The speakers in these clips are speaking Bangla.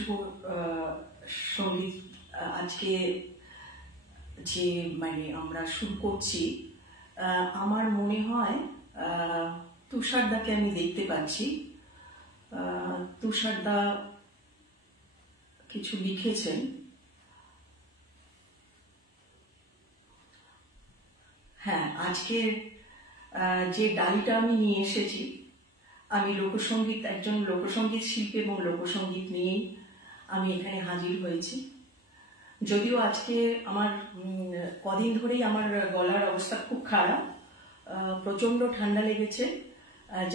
শুভ সঙ্গীত আজকে যে আমরা শুরু করছি, আমার মনে হয় তুষারদাকে আমি দেখতে পাচ্ছি। তুষারদা কিছু লিখেছেন। হ্যাঁ, আজকের যে ডালিটা আমি নিয়ে এসেছি, আমি একজন লোকসঙ্গীত শিল্পী এবং লোকসঙ্গীত নিয়েই আমি এখানে হাজির হয়েছি। যদিও আজকে আমার কদিন ধরেই আমার গলার অবস্থা খুব খারাপ, প্রচন্ড ঠান্ডা লেগেছে।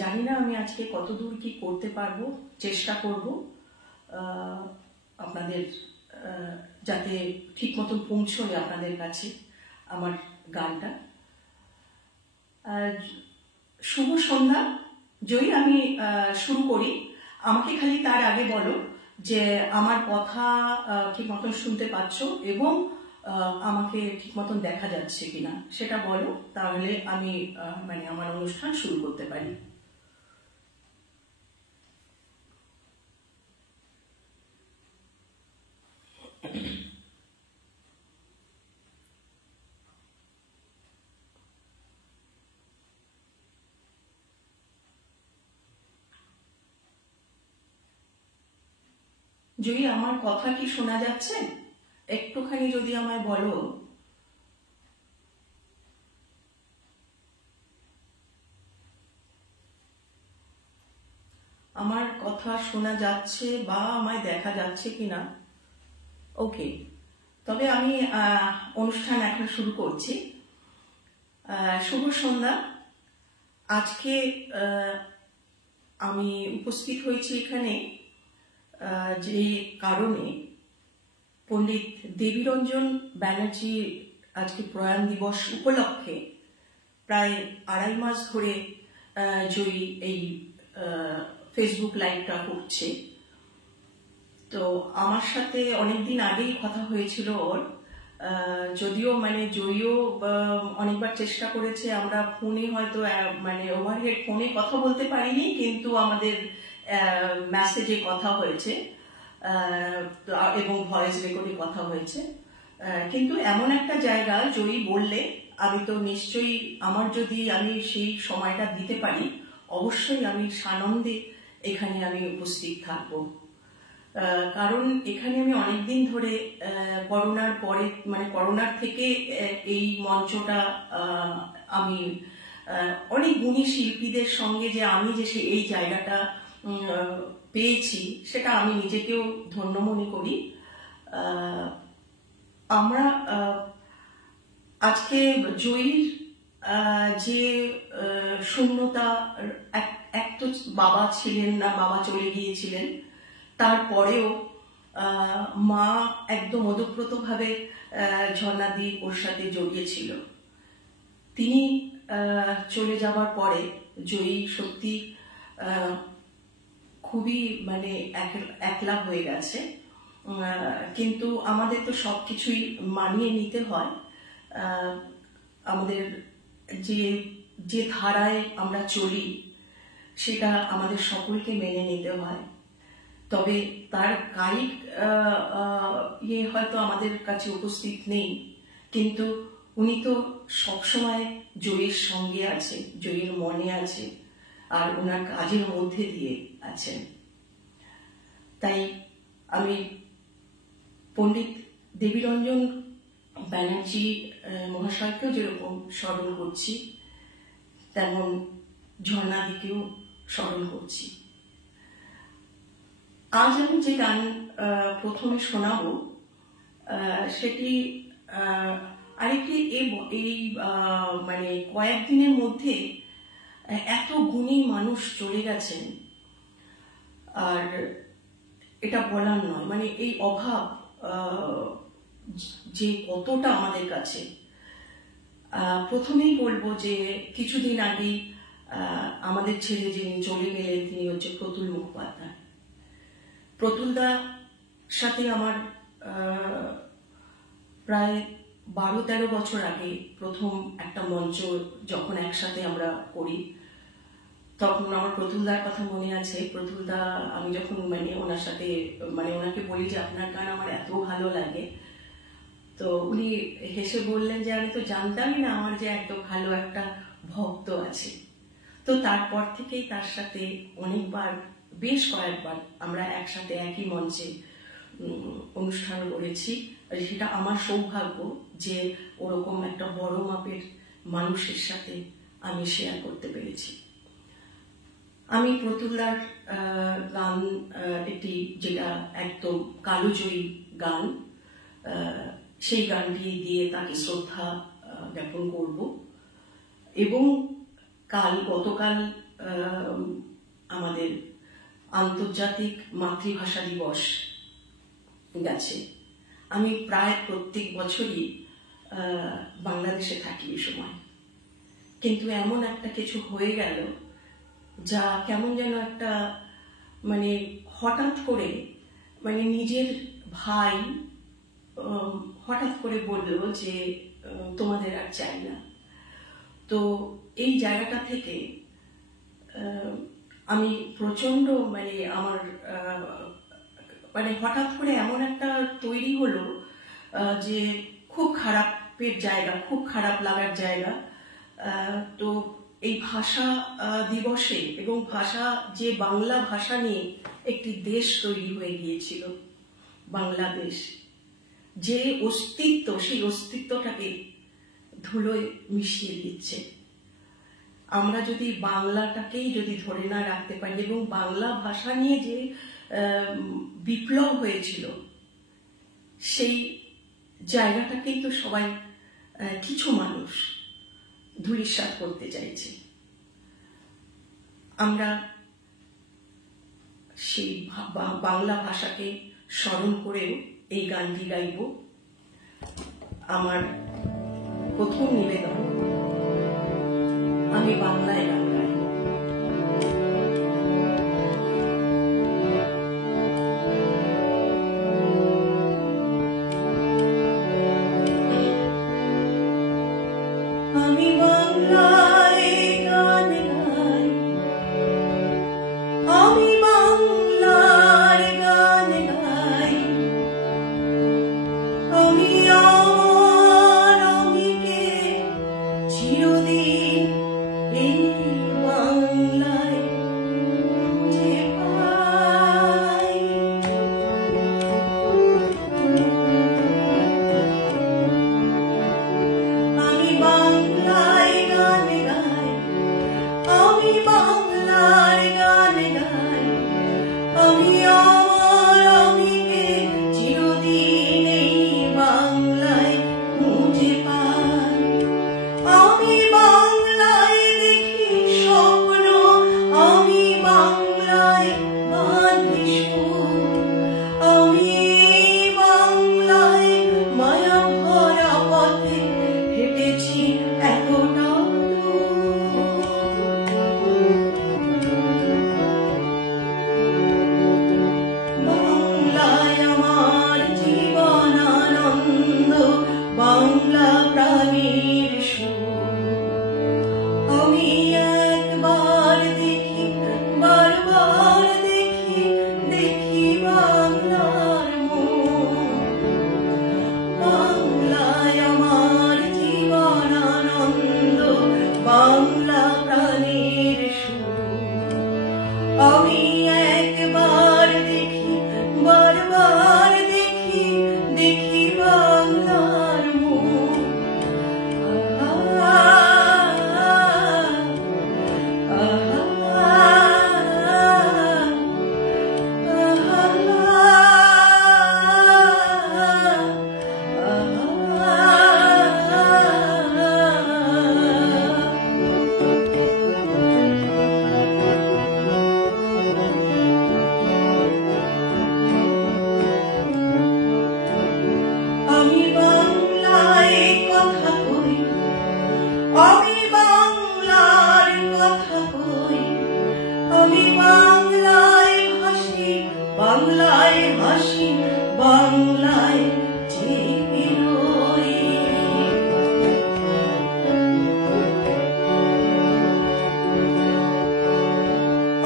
জানি না আমি আজকে কতদূর কি করতে পারবো, চেষ্টা করব আপনাদের যাতে ঠিক মতন পৌঁছয় আপনাদের কাছে আমার গানটা। শুভ সন্ধ্যা জয়ী, আমি শুরু করি। আমাকে খালি তার আগে বলো যে আমার কথা ঠিক মতন শুনতে পাচ্ছ এবং আমাকে ঠিক মতন দেখা যাচ্ছে কিনা সেটা বলো, তাহলে আমি আমার অনুষ্ঠান শুরু করতে পারি। জয়ী, আমার কথা কি শোনা যাচ্ছে? একটুখানি যদি আমায় বলো। আমার কথা শোনা যাচ্ছে বা আমায় দেখা যাচ্ছে কিনা? ওকে, তবে আমি অনুষ্ঠান এখন শুরু করছি। শুভ সন্ধ্যা। আজকে আমি উপস্থিত হয়েছি এখানে যে কারণে, পণ্ডিত দেবীরঞ্জন ব্যানার্জি আজকে প্রয়াণ দিবস উপলক্ষে প্রায় 2.5 মাস ধরে জয়ী এই ফেসবুক লাইভটা করছে। তো আমার সাথে অনেকদিন আগেই কথা হয়েছিল ওর, যদিও জয়ীও অনেকবার চেষ্টা করেছে। আমরা ফোনে হয়তো ওভারহেড ফোনে কথা বলতে পারিনি, কিন্তু আমাদের মেসেজে কথা হয়েছে এবং ভয়েস রেকর্ডে কথা হয়েছে। কিন্তু এমন একটা জায়গা জয়ী বললে আমি তো নিশ্চয়ই, আমার যদি আমি সেই সময়টা দিতে পারি, অবশ্যই আমি সানন্দে এখানে আমি উপস্থিত থাকব। কারণ এখানে আমি অনেকদিন ধরে করোনার পরে করোনার থেকে এই মঞ্চটা আমি অনেক গুণী শিল্পীদের সঙ্গে যে আমি যে এই জায়গাটা পেয়েছি, সেটা আমি নিজেকেও ধন্য মনে করি। আমরা আজকে জয়ীর যে শূন্যতা, এক তো বাবা ছিলেন না, বাবা চলে গিয়েছিলেন, তারপরেও মা একদম ওতপ্রোতভাবে ঝর্ণাদি ওর সাথে জড়িয়েছিল। তিনি চলে যাবার পরে জয়ী সত্যি খুবই একলা হয়ে গেছে। কিন্তু আমাদের তো সবকিছুই মানিয়ে নিতে হয়। আমাদের যে ধারায় আমরা চলি সেটা আমাদের সকলকে মেনে নিতে হয়। তবে তার কায়িক হয়তো আমাদের কাছে উপস্থিত নেই, কিন্তু উনি তো সবসময় জয়ীর সঙ্গে আছে, জয়ীর মনে আছে, আর ওনার কাজের মধ্যে দিয়ে আছেন। তাই আমি পণ্ডিত দেবীরঞ্জন ব্যানার্জি মহাশয়কেও যেরকম স্মরণ করছি, তেমন ঝর্ণাদিকেও স্মরণ করছি। আজ আমি যে গান প্রথমে শোনাবো সেটি আরেকটি এই কয়েকদিনের মধ্যে এত গুণী মানুষ চলে গেছেন, আর এটা বলার নয়। এই অভাব যে কতটা আমাদের কাছে। প্রথমেই বলবো যে কিছুদিন আগে আমাদের ছেলে যিনি চলে গেলেন, তিনি হচ্ছে প্রতুল মুখোপাধ্যায়। প্রতুলদার সাথে আমার প্রায় 12-13 বছর আগে প্রথম একটা মঞ্চ যখন একসাথে আমরা করি, তখন আমার প্রতুলদার কথা মনে আছে। প্রতুলদা, আমি যখন ওনার সাথে ওনাকে বলি যে আপনার গান আমার এত ভালো লাগে, তো উনি হেসে বললেন যে আমি তো জানতামই না আমার যে এত ভালো একটা ভক্ত আছে। তো তারপর থেকেই তার সাথে অনেকবার, বেশ কয়েকবার আমরা একসাথে একই মঞ্চে অনুষ্ঠান করেছি। সেটা আমার সৌভাগ্য যে ওরকম একটা বড় মাপের মানুষের সাথে আমি শেয়ার করতে পেরেছি। আমি প্রতুলদার গান, এটি যেটা একদম কালোজয়ী গান, সেই গানটি দিয়ে তাকে শ্রদ্ধা জ্ঞাপন করব। এবং গতকাল আমাদের আন্তর্জাতিক মাতৃভাষা দিবস গেছে। আমি প্রায় প্রত্যেক বছরই বাংলাদেশে থাকি এই সময়, কিন্তু এমন একটা কিছু হয়ে গেল যা কেমন যেন একটা হঠাৎ করে নিজের ভাই হঠাৎ করে বলল যে তোমাদের আর চাই না। তো এই জায়গাটা থেকে আমি প্রচন্ড আমার হঠাৎ করে এমন একটা তৈরি হলো যে খুব খারাপের জায়গা, খুব খারাপ লাগার জায়গা। তো এই ভাষা দিবসে এবং যে বাংলা ভাষা নিয়ে একটি দেশ তৈরি হয়ে গিয়েছিল, বাংলাদেশ, যে অস্তিত্ব, সেই অস্তিত্বটাকে ধুলোয় মিশিয়ে দিচ্ছে। আমরা যদি বাংলাটাকেই যদি ধরে না রাখতে পারি, এবং বাংলা ভাষা নিয়ে যে বিপ্লব হয়েছিল সেই জায়গাটাকেই তো সবাই, কিছু মানুষ ধূলিসাৎ করতে চাইছে। আমরা সেই বাংলা ভাষাকে স্মরণ করেও এই গানটি গাইব। আমার প্রথম নিবেদন, আমি বাংলায় গান গাই। আমি বাংলায় গান গাই, আমি বাংলার গান গাই, আমি আমার আমিকে চিরদিন এই বাংলায় খুঁজে পাই। আমি বাংলায় গান গাই, আমি বাংলার গান গাই, আমি আমার আমিকে চিরদিন এই বাংলায় খুঁজে পাই। আমি বাংলায় দেখি স্বপ্ন, আমি বাংলায় বাঁধি সুর, আমি বাংলায় মায়া ভরা পথে হেঁটেছি এতটা দূর।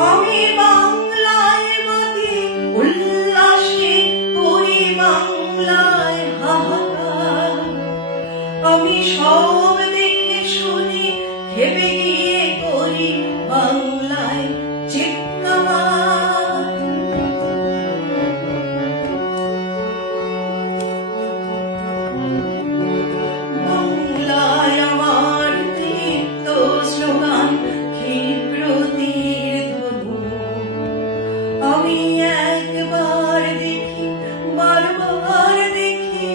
আমি বাংলায় মাতি উল্লাসে করি বাংলায় হাহাকার, আমি সব দেখে শুনি ভেবে গিয়ে করি বাংলায় চিৎকার। বাংলায় আমার দীপ্ত স্লোগান, ক্ষিপ্র তীর ধনু, আমি একবার দেখি বারবার দেখি,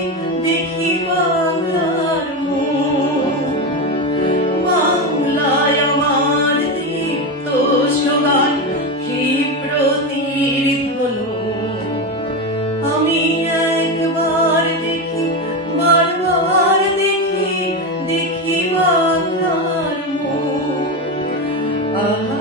দেখি বাংলার মুখ। বাংলায় আমার দীপ্ত স্লোগান, ক্ষিপ্র তীর ধনু, আমি একবার দেখি বারবার দেখি, দেখি বাংলার মুখ। আহা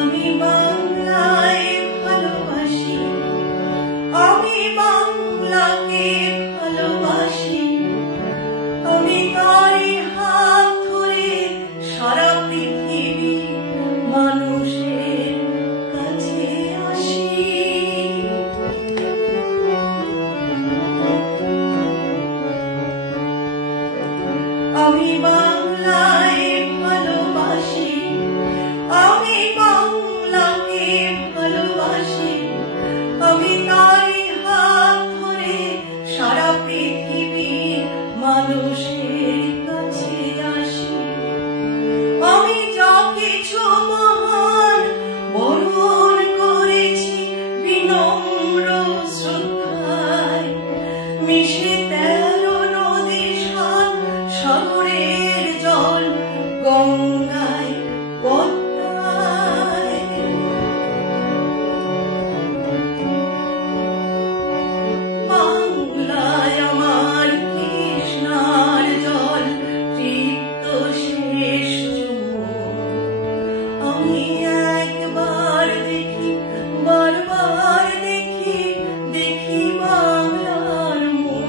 আমি বাংলায় ভালোবাসি, আমি বাংলাকে ভালোবাসি, আমি তারই হাত ধরে সারা পৃথিবী মানুষের কাছে আসি। আমি বাংলায় ভালোবাসি, আমি বাংলাকে ভালোবাসি, আমি তারই হাত ধরে সারা পৃথিবী মানুষের কাছে আসি। আমি যা কিছু মহান বরণ করেছি বিনম্র শ্রদ্ধায়, মিশে 13 নদীর স্বাদ, সাগরের জল গঙ্গায় পদ্মায়। বাংলায় আমার কৃষ্ণার জল, তৃপ্ত শেষ চুমুক, আমি একবার দেখি বারবার দেখি, দেখি বাংলার মুখ।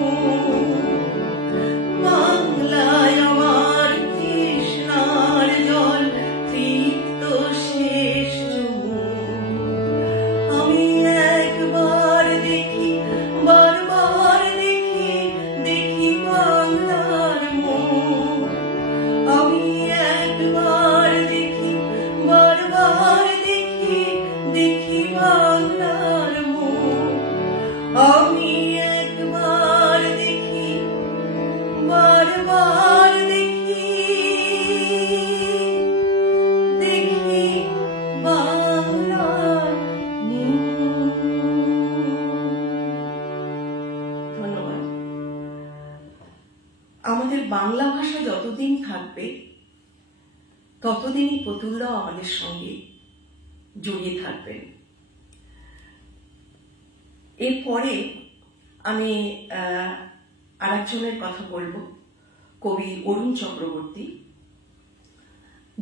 বাংলায় আমার কৃষ্ণার জল, তৃপ্ত শেষ চুমুক, আমি একবার দেখি বারবার দেখি, দেখি বাংলার মুখ। আমি একবার দেখি বারবার দেখি, দেখি বাংলার মুখ। আমি একবার দেখি বারবার দেখি, দেখি বাংলার মুখ। ধন্যবাদ। আমাদের বাংলা ভাষা যতদিন থাকবে ততদিনই প্রতুলরাও আমাদের সঙ্গে জড়িয়ে থাকবেন। এরপরে আমি আরেকজনের কথা বলবো, কবি অরুণ চক্রবর্তী,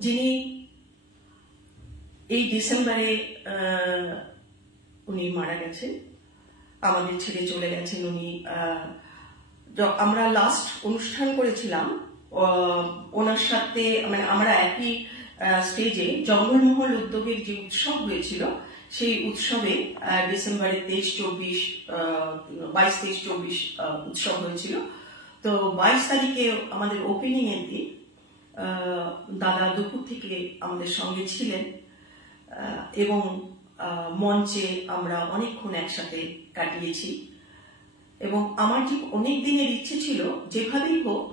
যিনি এই ডিসেম্বরে উনি মারা গেছেন, আমাদের ছেড়ে চলে গেছেন। উনি আমরা লাস্ট অনুষ্ঠান করেছিলাম ওনার সাথে, মানে আমরা একই স্টেজে জঙ্গলমহল উদ্যোগের যে উৎসব হয়েছিল, সেই উৎসবে ডিসেম্বরে 23-24 22-23-24 উৎসব হয়েছিল। তো 22 তারিখে আমাদের ওপেনিং এর দিন দাদা দুপুর থেকে আমাদের সঙ্গে ছিলেন এবং মঞ্চে আমরা অনেকক্ষণ একসাথে কাটিয়েছি। এবং আমার ঠিক অনেক দিনের ইচ্ছে ছিল যেভাবেই হোক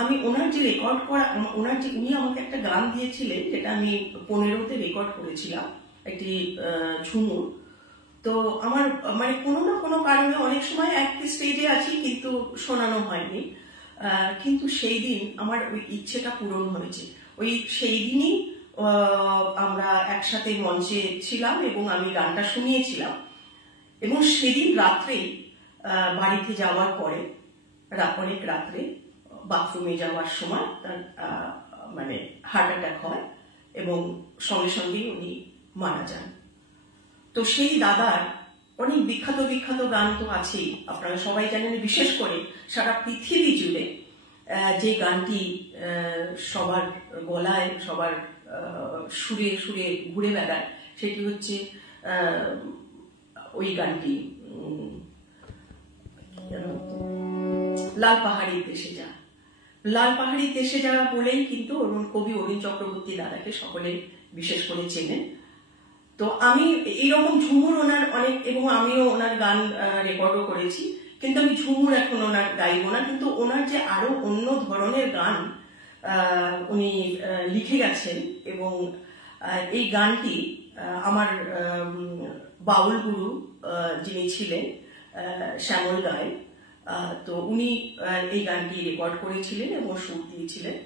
আমি ওনার যে রেকর্ড করা, ওনার যে উনি আমাকে একটা গান দিয়েছিলেন যেটা আমি 15তে রেকর্ড করেছিলাম, একটি ঝুমুর। তো আমার মানে কোনো না কোনো কারণে অনেক সময় একটি স্টেজে আছি কিন্তু শোনানো হয়নি, কিন্তু সেই দিন আমার ওই ইচ্ছেটা পূরণ হয়েছে। ওই সেই দিনই আমরা একসাথে মঞ্চে ছিলাম এবং আমি গানটা শুনিয়েছিলাম এবং সেদিন রাত্রে বাড়িতে যাওয়ার পরে অনেক রাত্রে বাথরুমে যাওয়ার সময় তার মানে হার্ট অ্যাটাক হয় এবং সঙ্গে সঙ্গে উনি মারা যান। তো সেই দাদার অনেক বিখ্যাত বিখ্যাত গান তো আছেই, আপনারা সবাই জানেন। বিশেষ করে সারা পৃথিবী জুড়ে যে গানটি সবার গলায়, সবার সুরে সুরে ঘুরে বেড়ায়, সেটি হচ্ছে ওই গানটি লাল পাহাড়ির দেশে যা। লাল পাহাড়ির দেশে যা বলেই কিন্তু কবি অরুণ চক্রবর্তী দাদাকে সকলে বিশেষ করে চেনেন। তো আমি এইরকম ঝুমুর ওনার অনেক, এবং আমিও ওনার গান রেকর্ডও করেছি, কিন্তু আমি ঝুমুর এখন ওনার গাইব না। কিন্তু ওনার যে আরো অন্য ধরনের গান উনি লিখে গেছেন, এবং এই গানটি আমার বাউল গুরু যিনি ছিলেন শ্যামল গায়ে, তো উনি এই গানটি রেকর্ড করেছিলেন এবং সুর দিয়েছিলেন।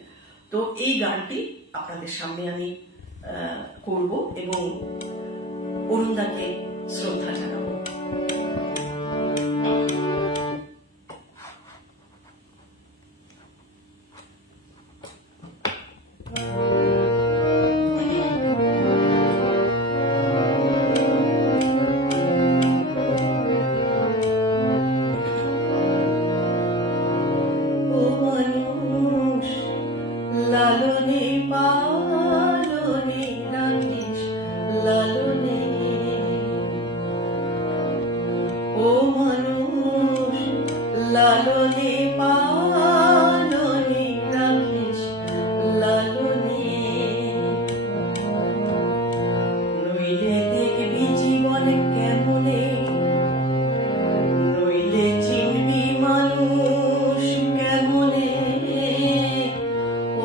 তো এই গানটি আপনাদের সামনে আমি করব এবং অরুণদাকে শ্রদ্ধা জানাবো। লালনে পালনে রাখিস লালনে, ও মানুষ লালনে পালনে রাখিস লালনে, নইলে দেখবি জীবন কেমনে, নইলে চিনবি মানুষ কেমনে,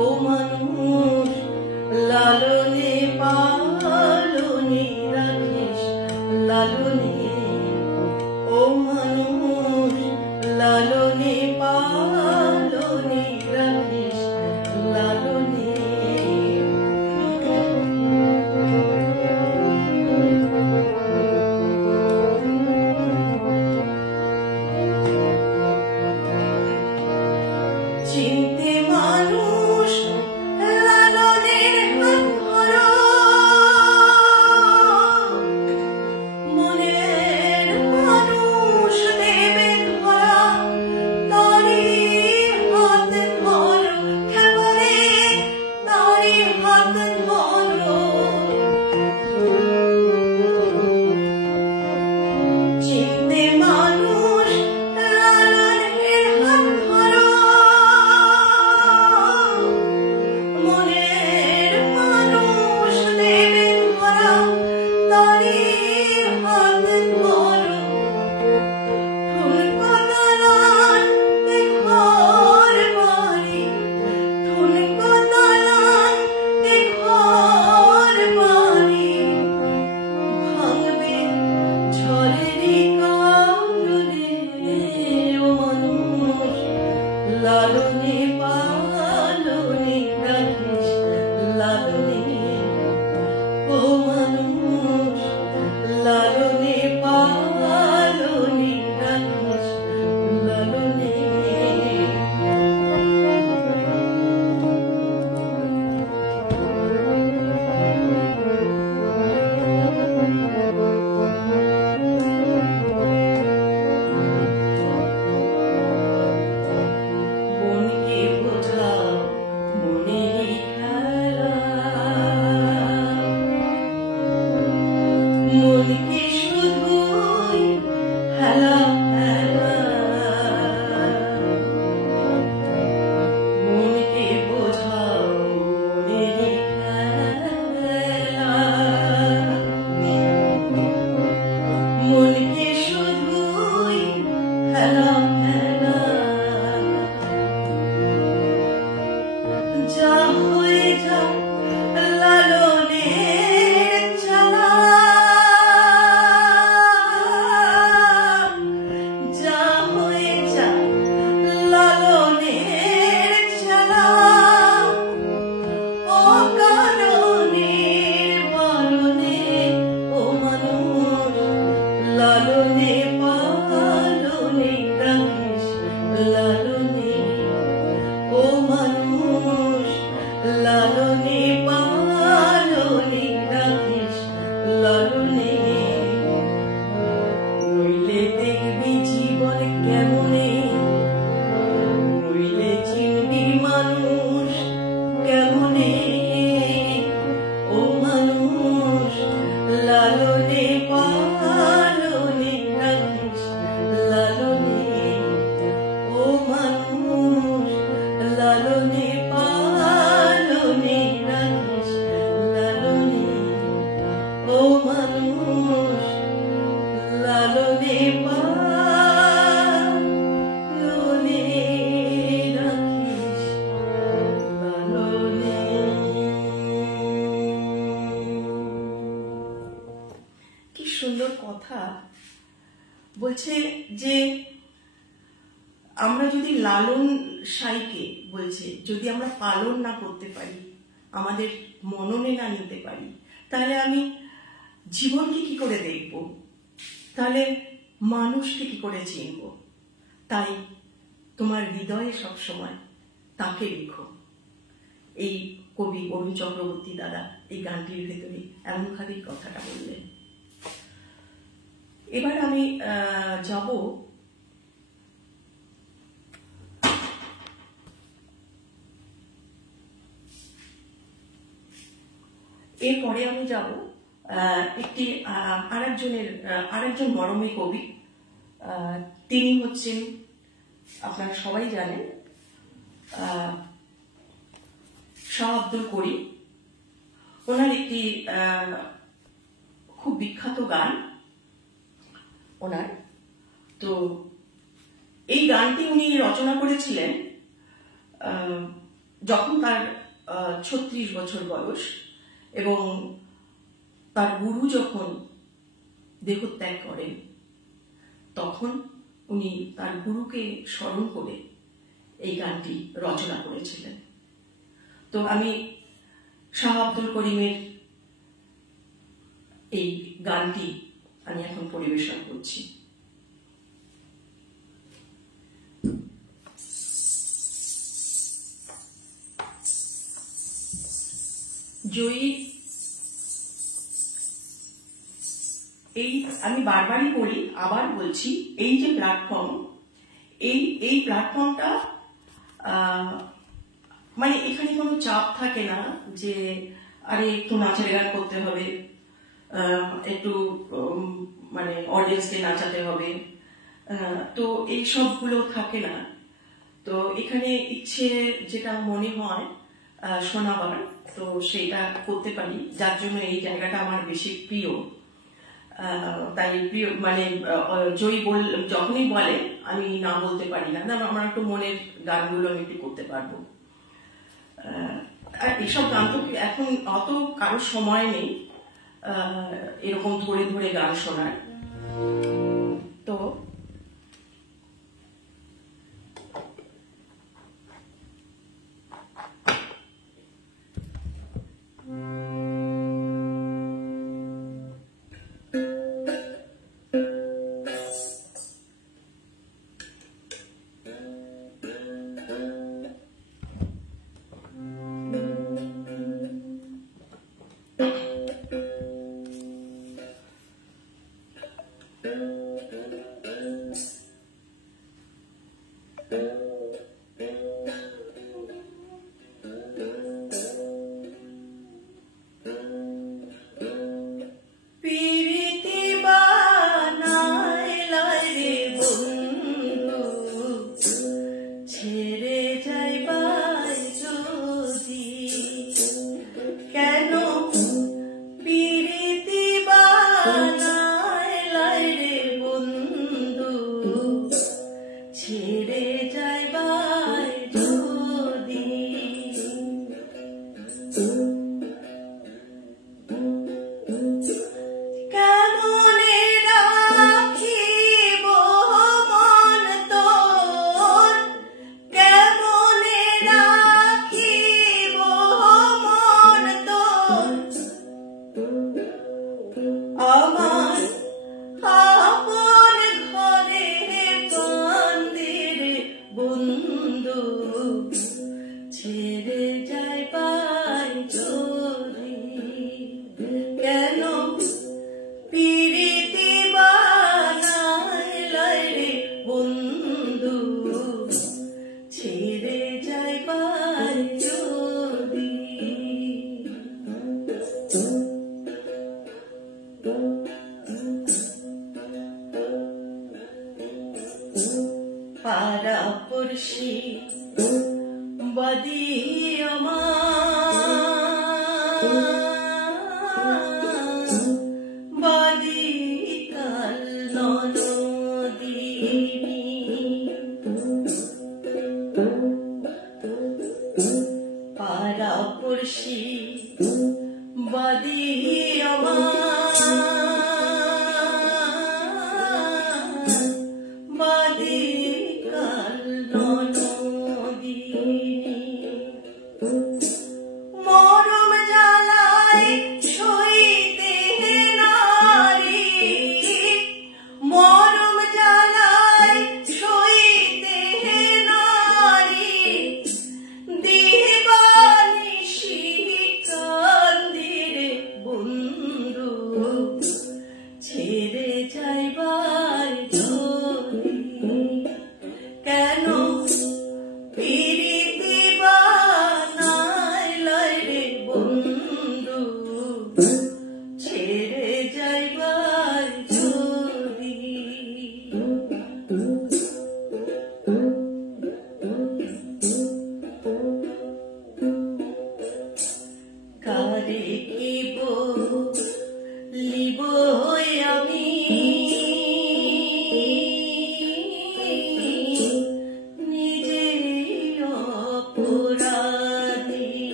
ও মানুষ লালনে পালনে রাখিস লালনে, ও মানুষ লালনে পালনে রাখিস লালনে। চিনতে মানুষ লালনের হাত ধরো, মনের মানুষ দেবে ধরা, তারি হাত ধরো খেপারে, তারি হাত ধরো। চিনতে মানুষ লালনের হাত ধরো, মনের মানুষ দেবে ধরা, তারি হাত ধরো। ঠুনকো দালান এ ঘর বাড়ি, ঠুনকো দালান এ ঘর বাড়ি, ভাঙবে ঝড়েরই কারণে, ও মানুষ লালনে পালনে রাখিস লালনে, ও মানুষ লালনে পালনে রাখিস লালনে। মনকে বোঝাও মনেরই খেলা, মনকে শুধুই হেলা হেলা, মনকে বোঝাও মনেরই খেলা, মনকে শুধুই হেলা হেলা। যা হয়ে যা লালনের চালা, সুন্দর কথা বলছে যে আমরা যদি লালন সাইকে বলছে যদি আমরা পালন না করতে পারি, আমাদের মননে না নিতে পারি, তাহলে আমি জীবনকে কি করে দেখব, তাহলে মানুষকে কি করে চিনব। তাই তোমার হৃদয়ে সবসময় তাকে রেখো। এই কবি অরুণ চক্রবর্তী দাদা এই গানটির ভেতরে এমনভাবেই কথাটা বললেন। এবার আমি যাব এরপরে আমি যাব একটি আরেকজন মরমী কবি। তিনি হচ্ছেন, আপনারা সবাই জানেন, শাহ আব্দুল করিম। ওনার একটি খুব বিখ্যাত গান ওনার। তো এই গানটি উনি রচনা করেছিলেন যখন তার 36 বছর বয়স, এবং তার গুরু যখন দেহত্যাগ করেন তখন উনি তার গুরুকে স্মরণ করে এই গানটি রচনা করেছিলেন। তো আমি শাহ আব্দুল করিমের এই গানটি আমি এখন পরিবেশন করছি। জয়ী, এই আমি বারবারই বলি, আবার বলছি, এই যে প্ল্যাটফর্ম, এই প্ল্যাটফর্মটা মানে এখানে কোনো চাপ থাকে না যে আরে একটু নাচের গান করতে হবে, একটু মানে অডিয়েন্সকে নাচাতে হবে, তো এই সবগুলো থাকে না। তো এখানে ইচ্ছে যেটা মনে হয় শোনাবার, তো সেটা করতে পারি, যার জন্য এই জায়গাটা আমার বেশি প্রিয়। তাই প্রিয় মানে জয়ী যখনই বলে আমি না বলতে পারি না, আমার একটু মনের গানগুলো আমি একটু করতে পারবো। এসব গান তো এখন অত কারোর সময় নেই এরকম ধরে ধরে গান শোনার। তো কেন পিরিতি বানায় লাই রে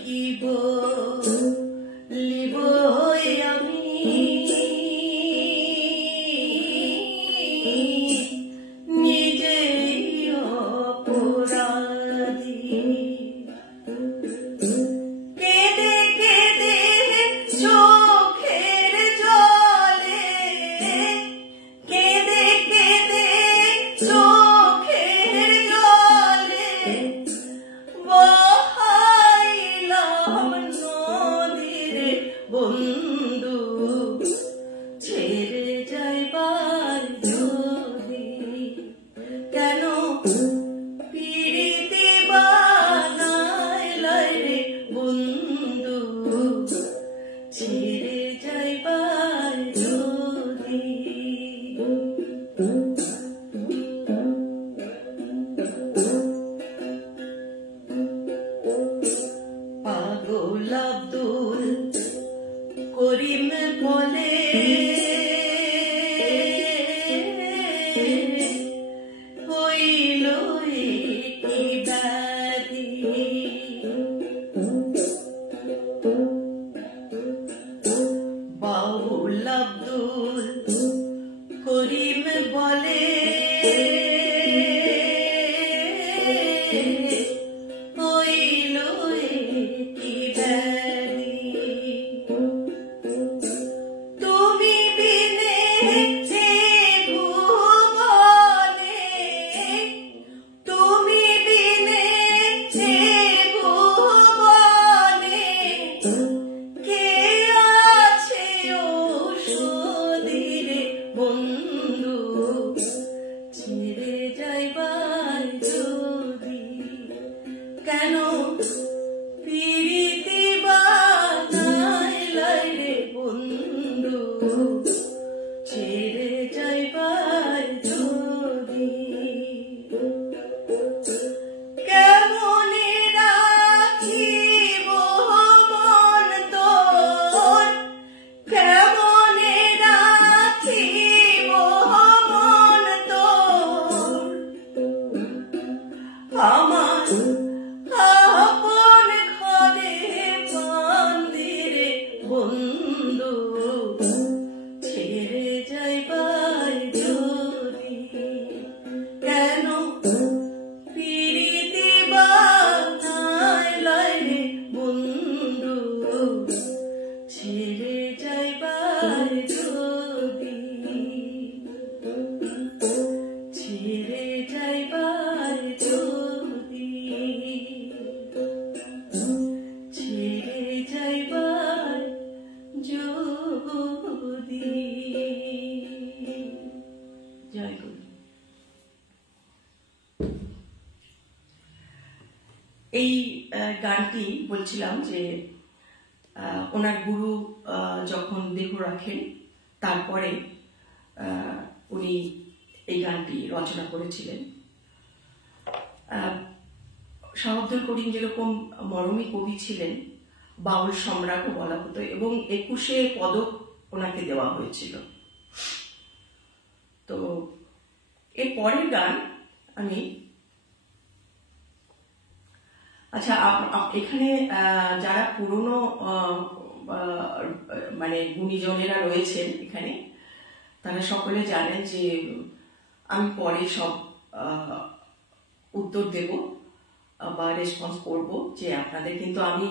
কি বলিব আমি নিজেই অপরাধী কেঁদে কেঁদে চোখের জলে কেঁদে কেঁদে চোখের জলে বহাইলাম নদীরে বন্ধু ছেড়ে যাইবার যদি কেন পিরিতি বানাইলাই রে বন্ধু ছেড়ে যাইবার যদি পাগল আব্দুল করিম বলে হইল কি ব্যাধি বাউল আব্দুল করিম বলে হইল কি ব্যাধি তুমি বিনে যে ভুবনে তুমি বিনে যে ভুবনে কে আছে ঔষধি রে বন্ধু ছেড়ে যাইবার যদি কেন পিরিতি বানাইলাই রে বন্ধু ছেড়ে যাইবার যদি কেমনে রাখিব মন তোর কেমনে রাখিব মন তোর আমার আপন ঘরে বান্দিরে বন্ধু ছেড়ে যাইবার যদি কেন পিরিতি বানাইলাই রে বন্ধু ছেড়ে যাইবার যদি ছেড়ে যাইবার যদি ছেড়ে যাইবার যদি জয় গুরু। এই গানটি বলছিলাম যে ওনার গুরু যখন দেহ রাখেন তারপরে উনি এই গানটি রচনা করেছিলেন। শাহ আব্দুল করিম যেরকম মরমী কবি ছিলেন, বাউল সম্রাটও বলা হতো এবং 21 পদক ওনাকে দেওয়া হয়েছিল। তো এর পরের গান আমি আচ্ছা এখানে যারা পুরনো মানে গুণীজনেরা রয়েছেন এখানে তারা সকলে জানেন যে আমি পরে সব উত্তর দেব বা রেসপন্স করব যে আপনাদের, কিন্তু আমি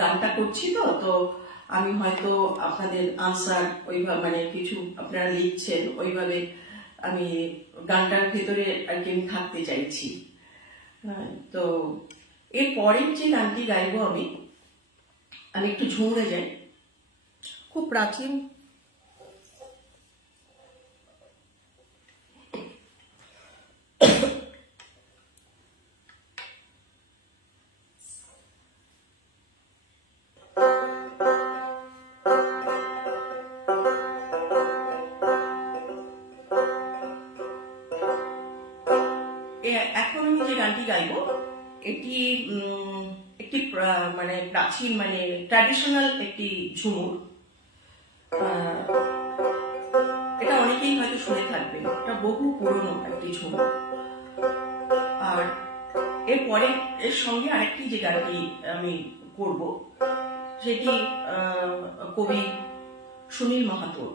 গানটা করছি তো আমি হয়তো আপনাদের আনসার ওইভাবে মানে কিছু আপনারা লিখছেন ওইভাবে আমি গানটার ভেতরে আর কি আমি থাকতে চাইছি। তো এর পরের যে গানটি গাইবো আমি একটু ঝুমড়ে যাই, খুব প্রাচীন এখন আমি যে গানটি গাইবো এটি একটি মানে প্রাচীন মানে ট্র্যাডিশনাল একটি ঝুমুর। এটা অনেকেই হয়তো শুনে থাকবেন, এটা বহু পুরনো একটি ঝুমুর। আর এরপরে এর সঙ্গে আরেকটি যে গানটি আমি করব সেটি কবি সুনীল মাহাতোর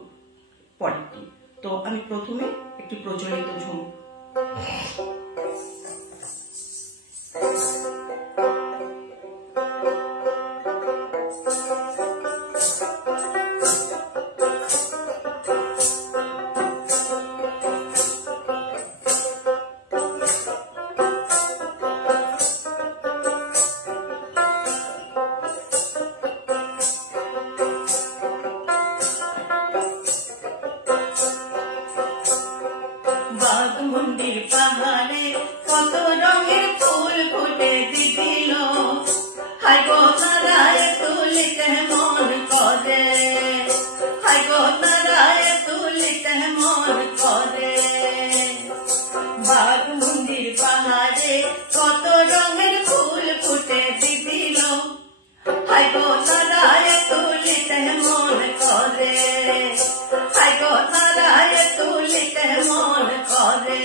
পরেরটি। তো আমি প্রথমে একটি প্রচলিত ঝুম বাঘমুন্ডির পাহাড়ে কত রঙের ফুল ফুটে দিদিল, হাই গো তারায় তুলিতে মন করে, হাই গো তারায় তুলিতে মন করে। বাঘমুন্ডির পাহাড়ে কত রঙের ফুল ফুটে দিদিল, হাই গো তারায় তুলিতে মন করে, হাই গো তারায় তুলিতে মন করে।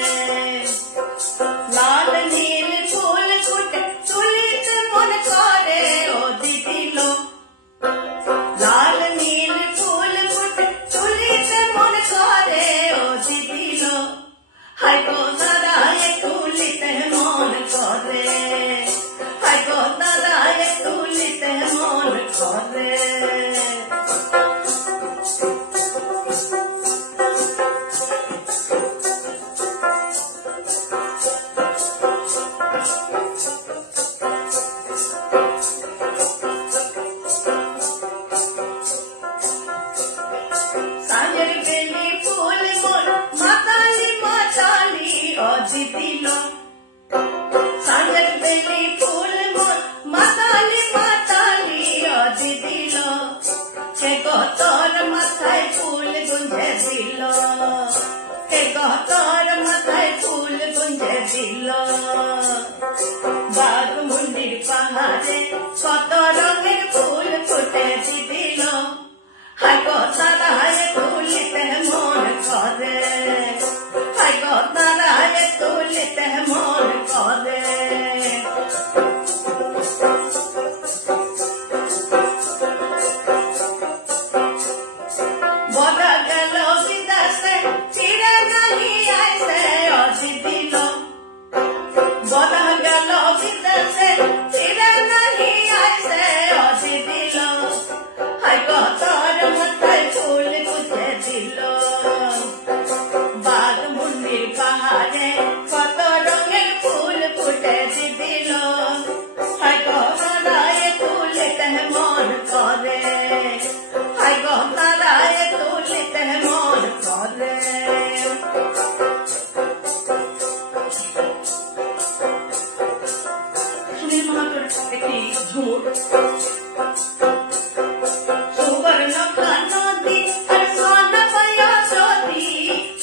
লাল নীল ফুল ফুটে তুলিতে মন করে ও দিদিল, লাল নীল ফুল ফুটে তুলিতে মন করে ও দিদিল, হাই গো তারায় তুলিতে মন করে, হাই গো তারায় তুলিতে মন করে। সাজের বেলি ফুল মোর মাতালি মাতালি ও দিদিল, সাজের বেলি ফুল মোর মাতালি মাতালি ও দিদিল, কে গো তোর মাথায় ফুল গুঞ্জে দিল, কে গো তোর মাথায় ফুল গুঞ্জে দিল। বাঘমুন্ডির পাহাড়ে কত রঙের ফুল ফুটে দিদিল, হাই গো তারায় তুলিতে মন করে, হাই গো তারায় তুলিতে মন করে। বড় গেল বিদেশে ফিরে নাহি আইসে ও দিদিল, বড় গেল বিদেশে ফিরে নাহি আইসে ও দিদিল, হাই গো তোর মাথায় ফুল গুঁজে দিল। বাঘমুন্ডির পাহাড়ে কত রঙের ফুল ফুটে দিদিল, হাই গো তারায় তুলিতে মন করে, হাই গো তারায় তুলিতে মন করে। সুনীল মাহাতোর একটি ঝুমুর। সুবর্ণখা নদী আর সোনা পায়া যদি,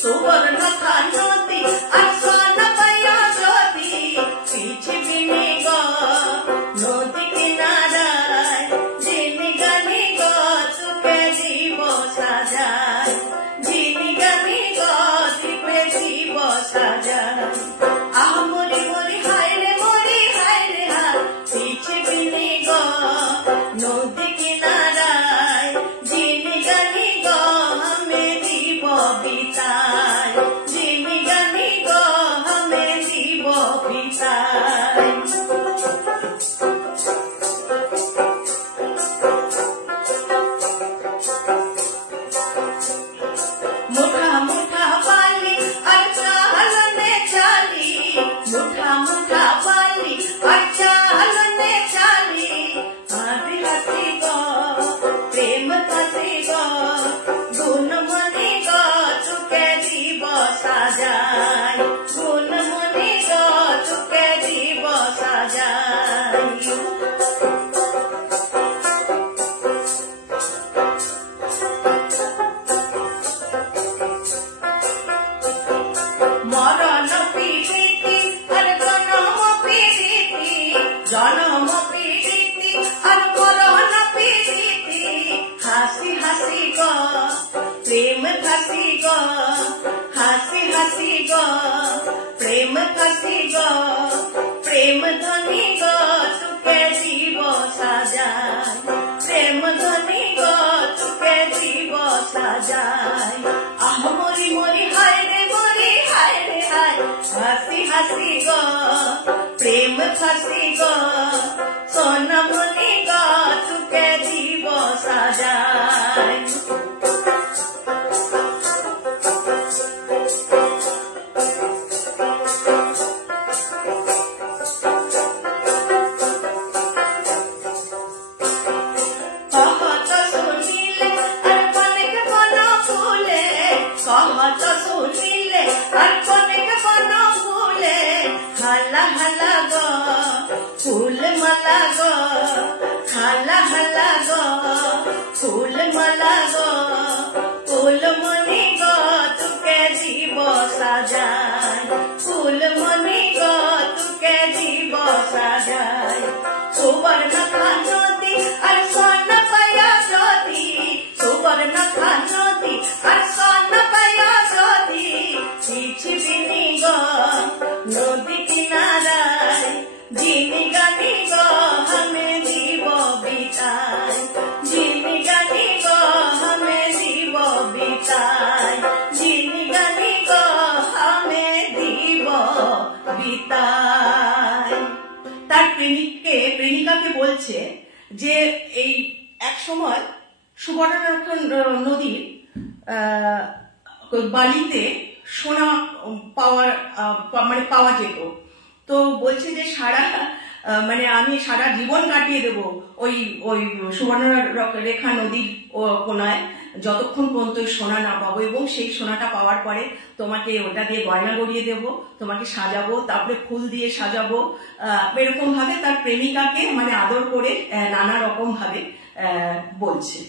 সুবর্ণখা নদী আর সোনা পায়া যদি, পৃথিবী গো নদী কিনারায় যিনি গানি গো চুপে দিব সাজায়, যিনি গানি গো চুপে দিব সাজায়। আহ মরি মরি হায় রে মরি হায় রে হায়, পৃথিবী গো নদী কিনারায় যিনি গানি গো হামে দিব বিতায়, যিনি গানি গো হামে দিব বিতায়। মুঠা মুঠা বালি আর চালনে চালি, মুঠা মুঠা বালি আর চালনে চালি, হাসি হাসি গো প্রেম হাসি গো গুণমণি গো চুকে দিব সাজায়, গুণমণি গো চুকে দিব সাজায়। মরণ প্রীতি আর জনম প্রীতি, জনম প্রীতি আর মরণ প্রীতি, হাসি হাসি গো প্রেম হাসি গো, হাসি হাসি গো প্রেম হাসি গো, প্রেম ধ্বনি গো তোকে দিব সাজাই, প্রেম ধ্বনি গো তোকে দিব সাজাই। আহ মরি মরি হায় রে মরি হায় রে হায়, হাসি হাসি গো প্রেম ফাঁসি গো, সোনামণি গো তোকে দিব সাজাই। कहत सुनिले আর কনেক বন ফুলে, হালা হালা গো ফুল মালা গো, হালা হালা গো ফুল মালা গো, ফুলমণি গো তোকে দিব সাজাই, ফুলমণি গো তোকে দিব সাজাই। সুবর্ণখা নদী আর সোনা পায়া যদি, সুবর্ণখা নদী আর সোনা পায়া যদি, ছিছিবিনি গো নদী কিনারায়, জিনি গানি গো হামে দিব বিতাই, জিনি গানি গো হামে দিব বিতাই, জিনি গানি গো হামে দিব বিতাই। তার প্রেমিকাকে বলছে যে এই এক সময় সুবর্ণরেখা নদীর বালিতে সোনা পাওয়া যেত। তো বলছে যে আমি সারা জীবন কাটিয়ে দেবো ওই ওই সুবর্ণরেখা নদীর কোনায়, যতক্ষণ পর্যন্ত সোনা না পাবো, এবং সেই সোনাটা পাওয়ার পরে তোমাকে ওটা দিয়ে গয়না গড়িয়ে দেবো, তোমাকে সাজাবো, তারপরে ফুল দিয়ে সাজাবো। এরকম ভাবে তার প্রেমিকাকে আদর করে নানা রকম ভাবে বলছে।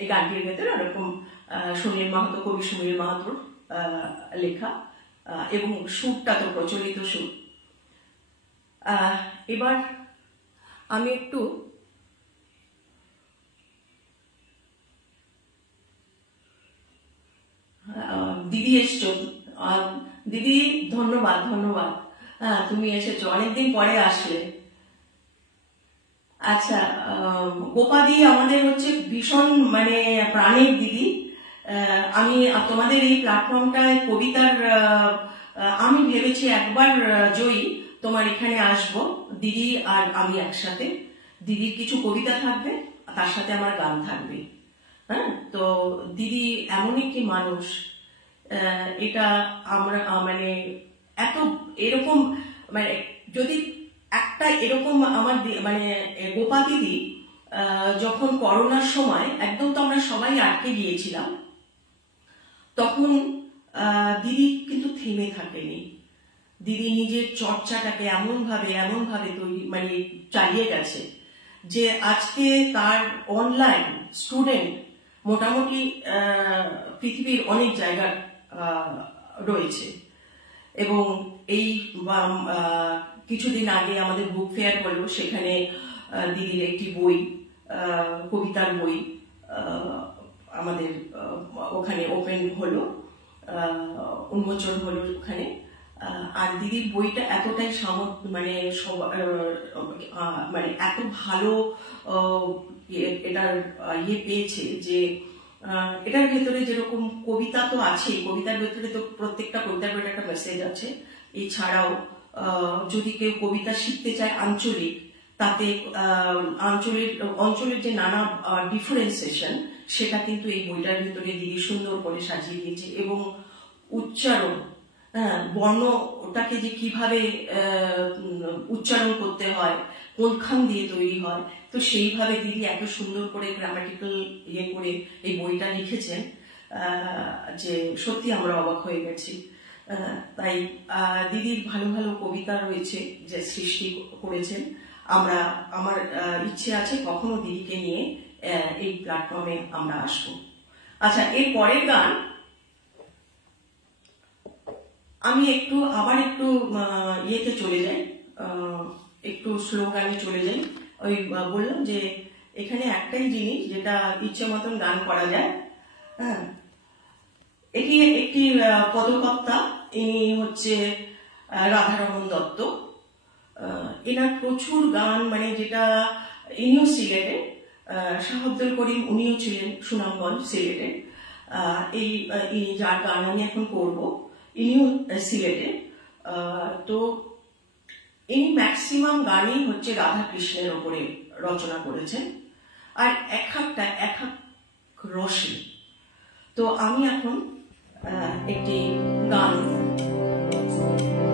এই গানটির ভেতরে এরকম সুনীল মাহাতো, কবি সুনীল মাহাতোর লেখা, এবং সুরটা তো প্রচলিত সুর। এবার আমি একটু দিদি এসছো, দিদি ধন্যবাদ ধন্যবাদ, তুমি এসেছো, অনেকদিন পরে আসলে। আচ্ছা, গোপাদি আমাদের হচ্ছে ভীষণ প্রাণের দিদি। আমি তোমাদের এই প্ল্যাটফর্মটায় কবিতার আমি ভেবেছি একবার জয়ী তোমার এখানে আসব, দিদি আর আমি একসাথে। দিদির কিছু কবিতা থাকবে, তার সাথে আমার গান থাকবে। হ্যাঁ, তো দিদি এমন একটি মানুষ, এটা আমরা এত এরকম যদি একটা এরকম আমার গোপা দিদি যখন করোনার সময় একদম তো আমরা সবাই আটকে গিয়েছিলাম, তখন দিদি কিন্তু থেমে থাকেনি। দিদি নিজের চর্চাটাকে এমন ভাবে তৈরি চালিয়ে গেছে যে আজকে তার অনলাইন স্টুডেন্ট মোটামুটি পৃথিবীর অনেক জায়গায় রয়েছে। এবং এই কিছুদিন আগে আমাদের বুক ফেয়ার হলো, সেখানে দিদির একটি বই, কবিতার বই আমাদের ওখানে ওপেন হলো, উন্মোচন হলো ওখানে। আর দিদির বইটা এতটাই এত ভালো এটার পেয়েছে যে এটার ভেতরে যেরকম কবিতা তো আছেই, কবিতার ভেতরে তো প্রত্যেকটা কবিতার ভেতরে একটা মেসেজ আছে। এছাড়াও যদি কেউ কবিতা শিখতে চায় আঞ্চলিক, তাতে অঞ্চলের যে নানা ডিফারেন্সিয়েশন, সেটা কিন্তু এই বইটার ভিতরে দিদি সুন্দর করে সাজিয়ে দিয়েছে। এবং উচ্চারণ, বর্ণ ওটাকে যে কিভাবে উচ্চারণ করতে হয়, কোনখান দিয়ে তৈরি হয়, তো সেইভাবে দিদি এত সুন্দর করে গ্রামাটিক্যাল করে এই বইটা লিখেছেন যে সত্যি আমরা অবাক হয়ে গেছি। তাই দিদির ভালো ভালো কবিতা রয়েছে যে সৃষ্টি করেছেন। আমার ইচ্ছে আছে কখনো দিদিকে নিয়ে এই প্ল্যাটফর্মে আমরা আসবো। আচ্ছা, এর পরের গান আমি আবার একটু ইয়েতে চলে যাই, একটু স্লো গানে চলে যাই। ওই বললাম যে এখানে একটাই জিনিস যেটা ইচ্ছে মতন গান করা যায়। হ্যাঁ, এটি একটি পদকর্তা, ইনি হচ্ছে রাধারমন দত্ত। এনার প্রচুর গান, মানে যেটা ইনিও সিলেটে, শাহ আব্দুল করিম উনিও ছিলেন সুনামগঞ্জ সিলেটে। এই যার গান আমি এখন করব ইনিও সিলেটে। তো এই ম্যাক্সিমাম গানই হচ্ছে রাধা কৃষ্ণের ওপরে রচনা করেছেন, আর এক এক রসে। তো আমি এখন একটি গান,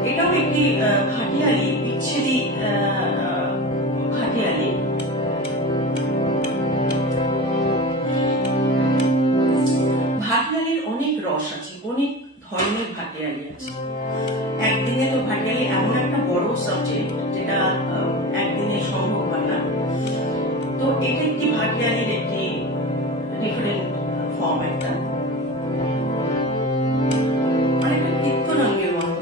এটাও একটি ভাটিয়ালি, বিচ্ছেদী ভাটিয়ালি। ভাটিয়ালির অনেক রস আছে, অনেক ধরনের ভাটিয়ালি আছে। একদিনে তো ভাটিয়ালি এমন একটা বড় সাবজেক্ট যেটা একদিনে সম্ভব হয় না। তো এটা একটি ভাটিয়ালির একটি ডিফারেন্ট ফর্ম, একটা অনেকটা কীর্তনাঙ্গের মতো।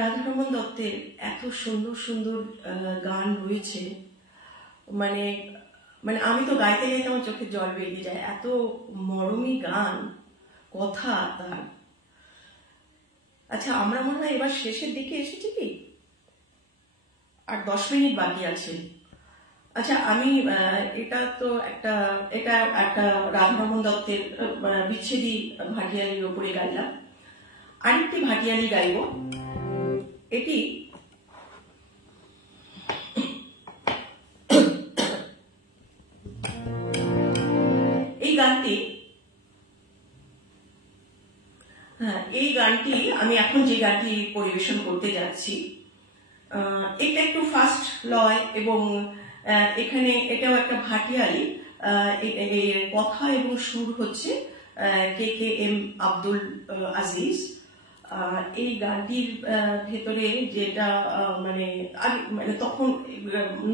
রাধারমণ দত্তের এত সুন্দর সুন্দর গান রয়েছে, মানে মানে আমি তো গাইতে গাইতে আমার চোখে জল বেরিয়ে যায়, এত মরমী গান, কথা তার। আচ্ছা, আমরা মনে হয় এবার শেষের দিকে এসেছি কি, আর 10 মিনিট বাকি আছে। আচ্ছা, আমি এটা একটা রাধারমণ দত্তের বিচ্ছেদী ভাটিয়ালির ওপরে গাইলাম। আরেকটি ভাটিয়ালি গাইব। এটি এই গানটি আমি এখন যে গানটি পরিবেশন করতে যাচ্ছি, এটা একটু ফাস্ট লয় এবং এখানে এটাও একটা ভাটিয়ালি। কথা এবং সুর হচ্ছে KKM আব্দুল আজিজ। এই গানটির ভেতরে যেটা মানে তখন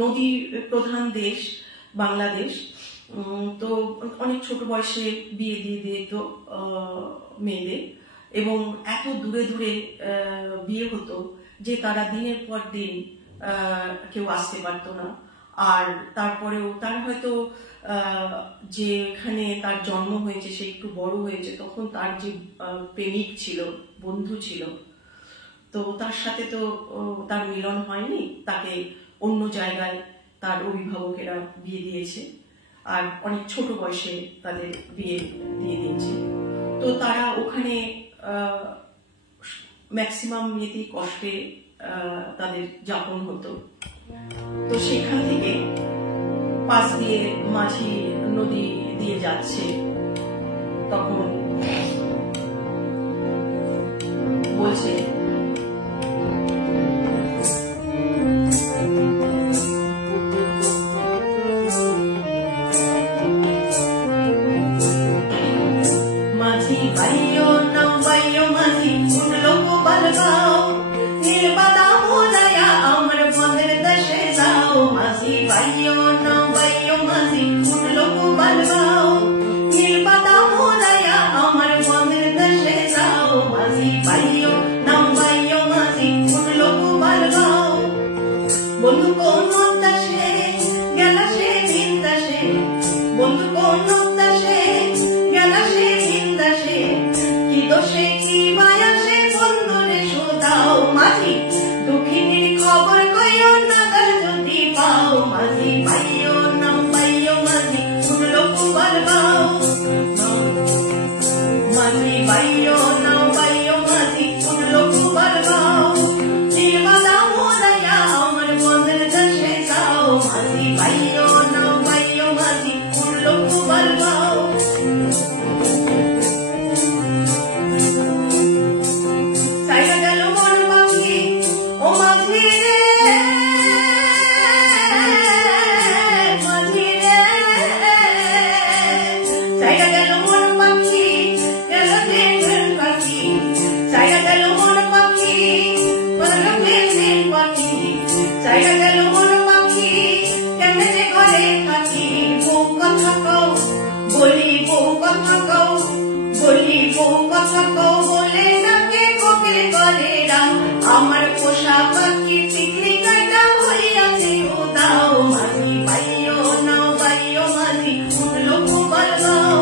নদী প্রধান দেশ বাংলাদেশ, তো অনেক ছোট বয়সে বিয়ে দিয়ে দিত মেয়েদের, এবং এত দূরে দূরে বিয়ে হতো যে তারা দিনের পর দিন কেউ আসতে পারতো না। আর তারপরেও তার হয়তো যেখানে তার জন্ম হয়েছে সে একটু বড় হয়েছে, তখন তার যে প্রেমিক ছিল, বন্ধু ছিল, তো তার সাথে তো তার মিলন হয়নি, তাকে অন্য জায়গায় তার অভিভাবকেরা বিয়ে দিয়েছে, আর অনেক ছোট বয়সে তাদের বিয়ে দিয়ে দিয়েছে। তো তারা ওখানে ম্যাক্সিমাম ইয়েতে কষ্টে তাদের যাপন হতো। তো সেখান থেকে পাশ দিয়ে মাঝি নদী দিয়ে যাচ্ছে, তখন বলছে মাঝি ভাইও নাও ভাইও মাঝি উঠলো গোপাল গাও, নির্বাদা মোলায়া আমার বনের দেশে যাও। মাঝি ভাইও নাও ভাইও মাঝি উঠলো গোপাল গাও, নির্বাদা মোলায়া আমার বনের দেশে যাও। মাঝি ভাইও নাও ভাইও মাঝি উঠলো গোপাল গাও। বন্ধু কোন দেশে গেল সে ভিন দেশে, বন্ধু কোন দেশে গেল সে ভিন দেশে, কি দোষে কি মায়া সে বন্ধুরে শোধাও। মাঝি দুঃখিনীর খবর কইও নাগাল যদি পাও। মাঝি ভাইও নাও ভাইও মাঝি উঠলো গোপাল গাও। মাঝি ভাইও নাও ভাইও মাঝি উঠলো গোপাল গাও, নির্বাদা মোলায়া আমার বনের দেশে যাও। মাঝি ভাইও নাও ভাইও মাঝি উঠলো গোপাল গাও। চাইয়া গেল মন পাখি ও মাঝি রে, মাঝি রে, চাইয়া গেল মন পাখি গেল ট্রেন পাখি, চাইয়া গেল মন পাখি গেল ট্রেন পাখি, চাইয়া গেল মন পাখি কেমনে ঘরে থাকি। বউ কথা কও বলি, বউ কথা কও বলি, বউ কথা কও বলে নাকে কোকিল করে রাম। আমার পোষা পাখি চিকনি কাটা হইয়াছে উদাও। মাঝি ভাইও নাও ভাইও মাঝি উঠলো গোপাল গাও,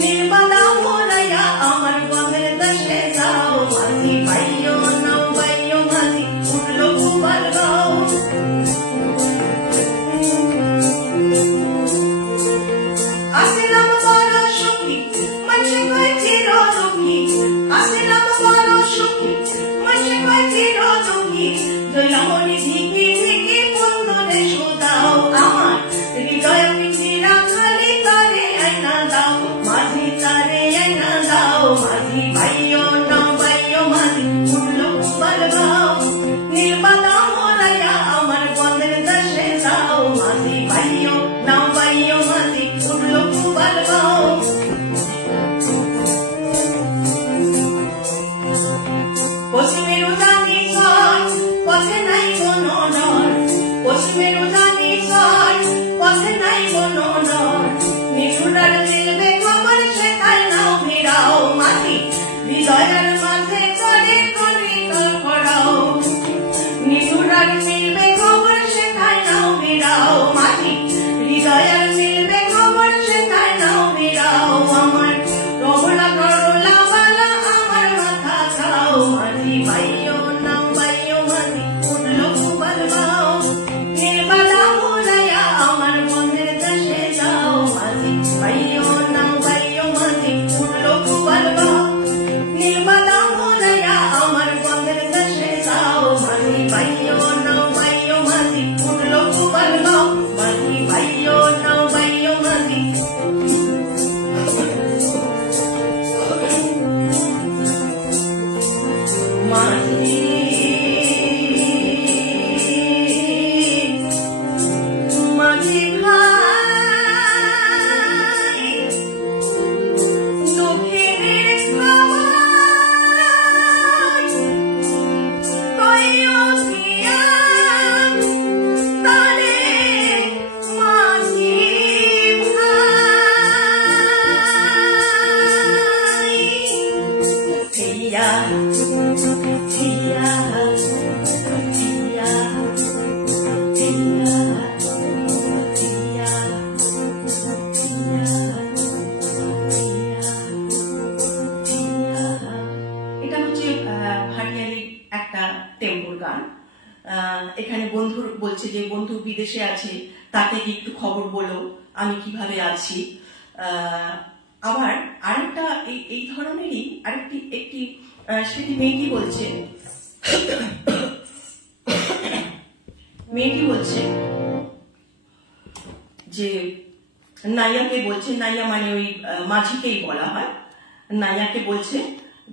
নির্বাদা মোলায়া আমার বনের দেশে যাও। মাঝি ভাইও নাও ভাইও মাঝি উঠলো গোপাল গাও। আসিলাম বড় সুখী মাঝে কয় চির দুঃখী, আসিলাম বড় সুখী মাঝে কয় চির দুঃখী। জয়মণি ঝিকি ঝিকি বন্ধুরে শোধাও, আমার হৃদয় পিঞ্জিরা খালি তারে আইনা দাও। মাঝি তারে আইনা দাও। মাঝি ভাইও নাও ভাইও মাঝি উঠলো গোপাল গাও, নির্বাদা মোলায়া আমার বনের দেশে যাও। মাঝি ভাইও নাও ভাইও মাঝি উঠলো গোপাল গাও। পশ্চিমের জানি ঘর পথে নাই কোনো যাও মাঝি ভাইও নাও ভাইও মাঝি উঠলো কুবার গাও নির্বালা ভোলাইয়া আমার মনের দেশে যাও মাঝি ভাইও নাও ভাইও মাঝি উঠলো কুবার গাও নির্বালা ভোলাইয়া আমার মনের দেশে যাও মাঝি ভাইও নাও ভাইও মাঝি উঠলো কুবার গাও মাঝি ভাইও নাও ভাইও মাঝি এখানে বন্ধু বলছে যে বন্ধু বিদেশে আছে, তাকে কি একটু খবর বলো আমি কিভাবে আছি। আবার আরেকটা এই ধরনেরই একটি সেটি মেয়েটি বলছে যে নাইয়াকে বলছে, নাইয়া মানে ওই মাঝিকেই বলা হয়, নাইয়াকে বলছে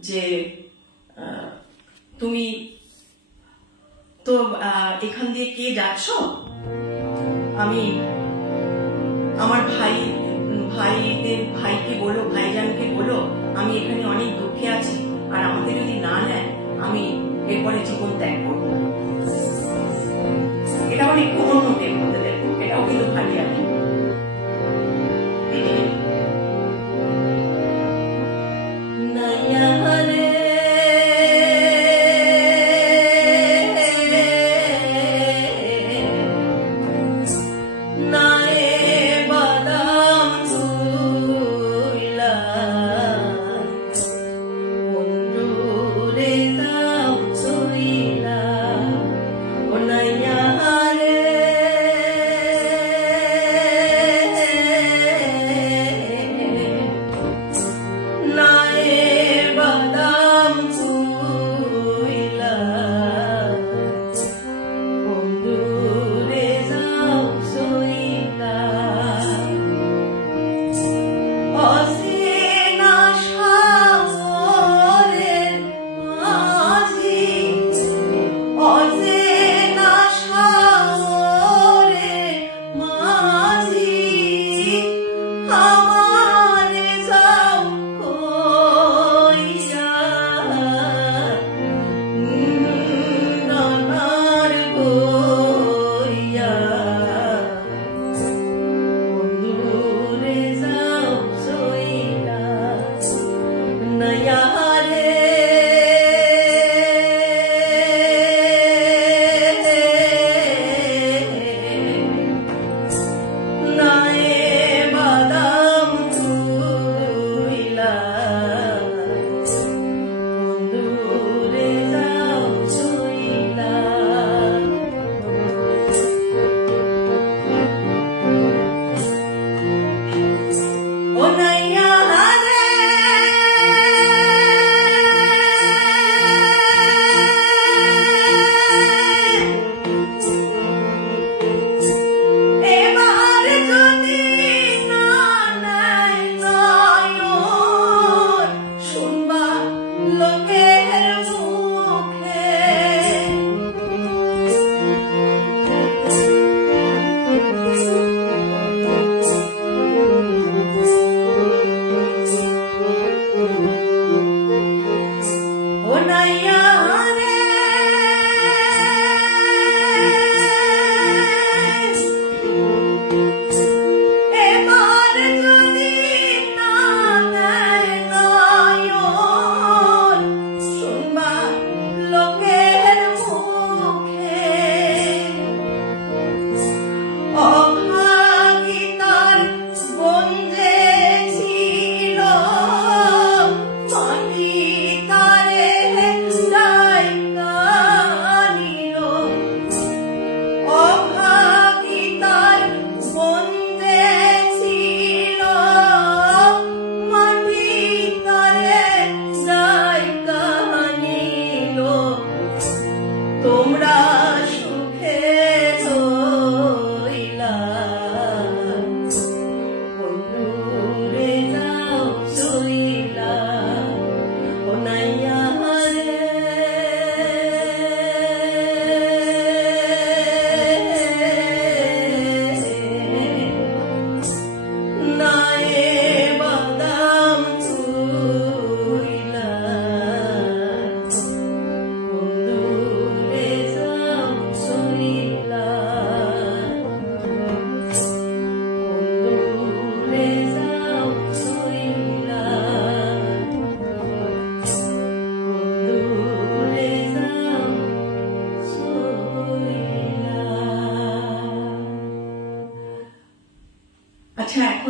যে তুমি তো এখান দিয়ে কে যাচ্ছ, আমি আমার ভাইকে বলো, ভাইজানকে বলো আমি এখানে অনেক দুঃখে আছি, আর আমাকে যদি না নেয় আমি এরপরে জীবন ত্যাগ করবো। এটা অনেক অন্য টের মধ্যে দেখো, এটাও কিন্তু ভারী আছে।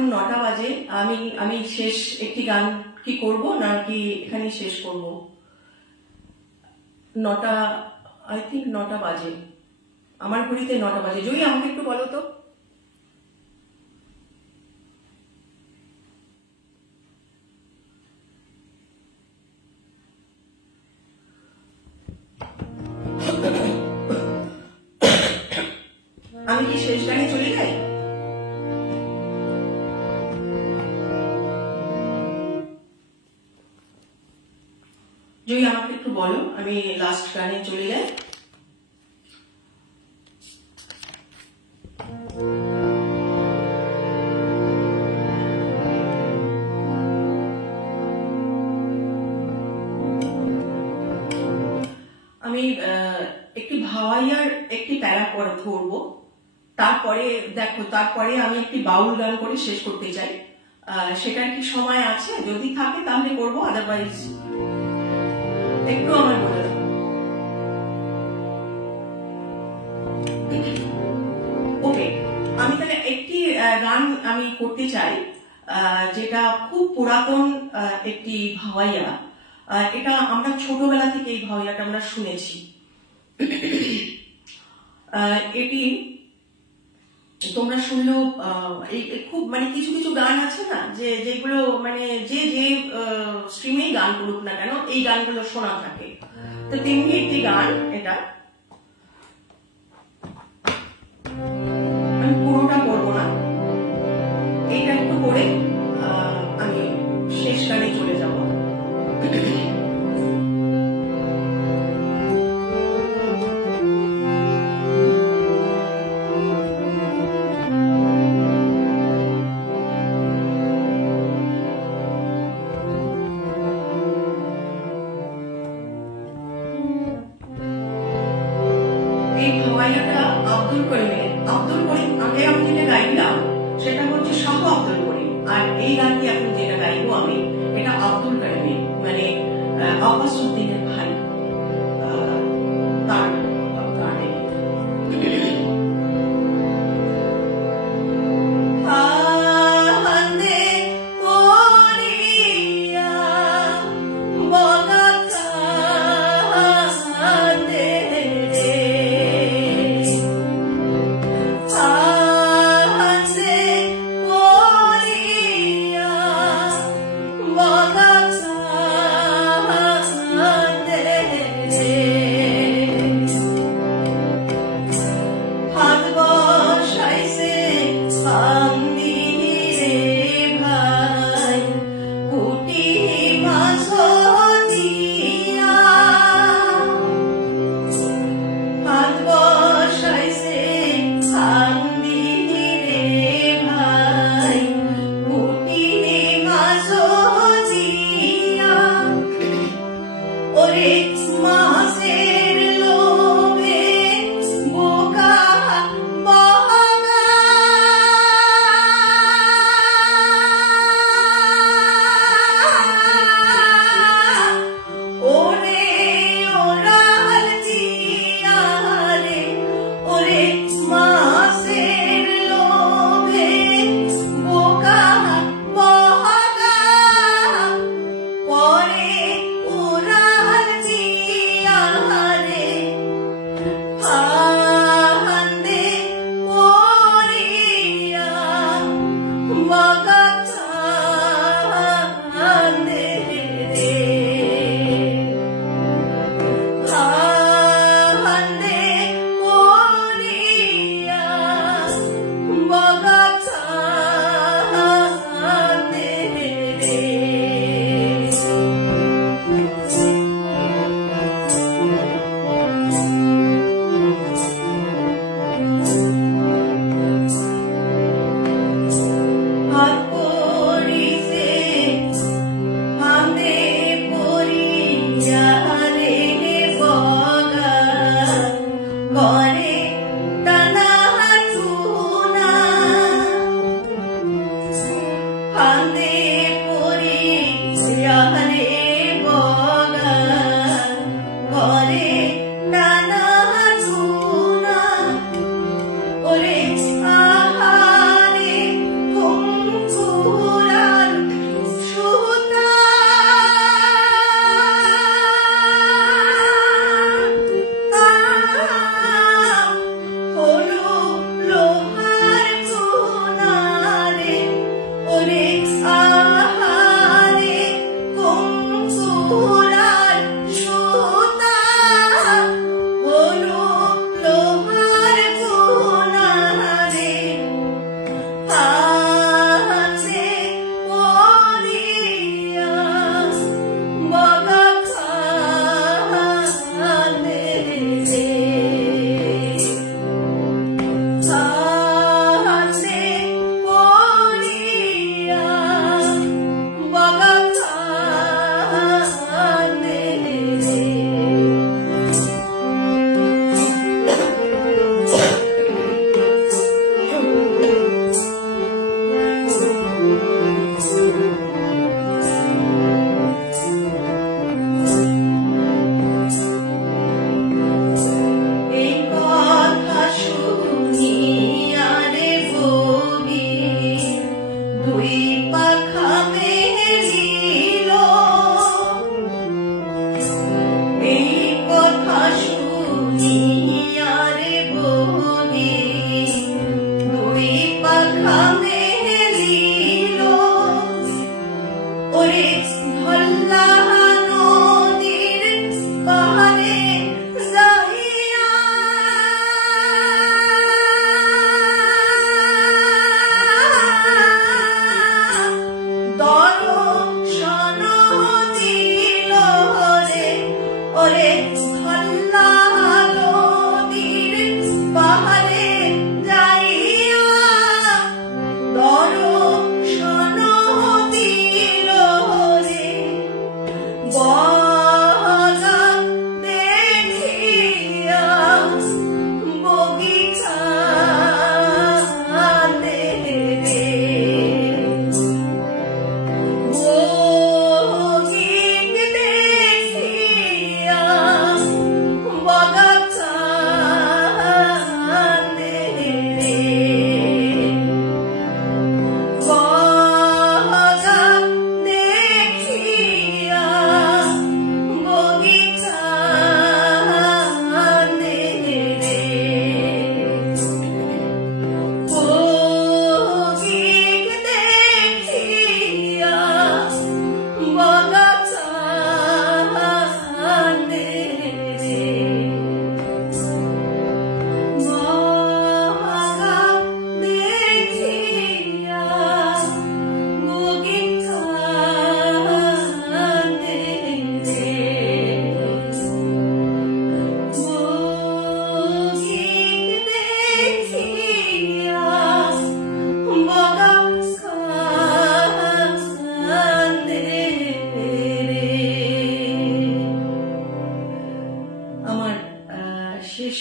এখন 9টা বাজে। আমি শেষ একটি গান কি করব নাকি এখানে শেষ করব? 9টা, আই থিঙ্ক 9টা বাজে, আমার ঘড়িতে 9টা বাজে। জয়ী আমাকে একটু বলো তো। আমি কি শেষ গানে চলে যাই? জয়ী আমাকে একটু বলো, আমি লাস্ট গানে চলে যাই। আমি একটি ভাওয়াইয়ার একটি প্যারা পড়ে ধরবো, তারপরে দেখো, তারপরে আমি একটি বাউল গান করে শেষ করতে চাই। সেটার কি সময় আছে? যদি থাকে তাহলে করবো, আদারওয়াইজ একটু আমার বলে দাও। ওকে, আমি তাহলে একটি গান আমি করতে চাই, যেটা খুব পুরাতন একটি ভাওয়াইয়া। এটা আমরা ছোটবেলা থেকে এই ভাওয়াইয়াটা আমরা শুনেছি। এটি তোমরা শুনলেও খুব মানে কিছু কিছু গান আছে না, যেগুলো মানে যে স্ট্রিমেই গান করুক না কেন এই গানগুলো শোনা থাকে। তো তেমনি একটি গান এটা, আমি পুরোটা করবো না, এইটা একটু করে আমি শেষ গানে চলে যাব। এই ভাওয়াইয়াটা আব্দুল করিমের। আব্দুল করিম আগে আমি যেটা গাইলাম সেটা হচ্ছে শাহ আব্দুল করিম, আর এই গানটি এখন যেটা গাইবো আমি এটা আব্দুল করিমের, মানে আব্বাস উদ্দিনের ভাই, তার গানে। Hare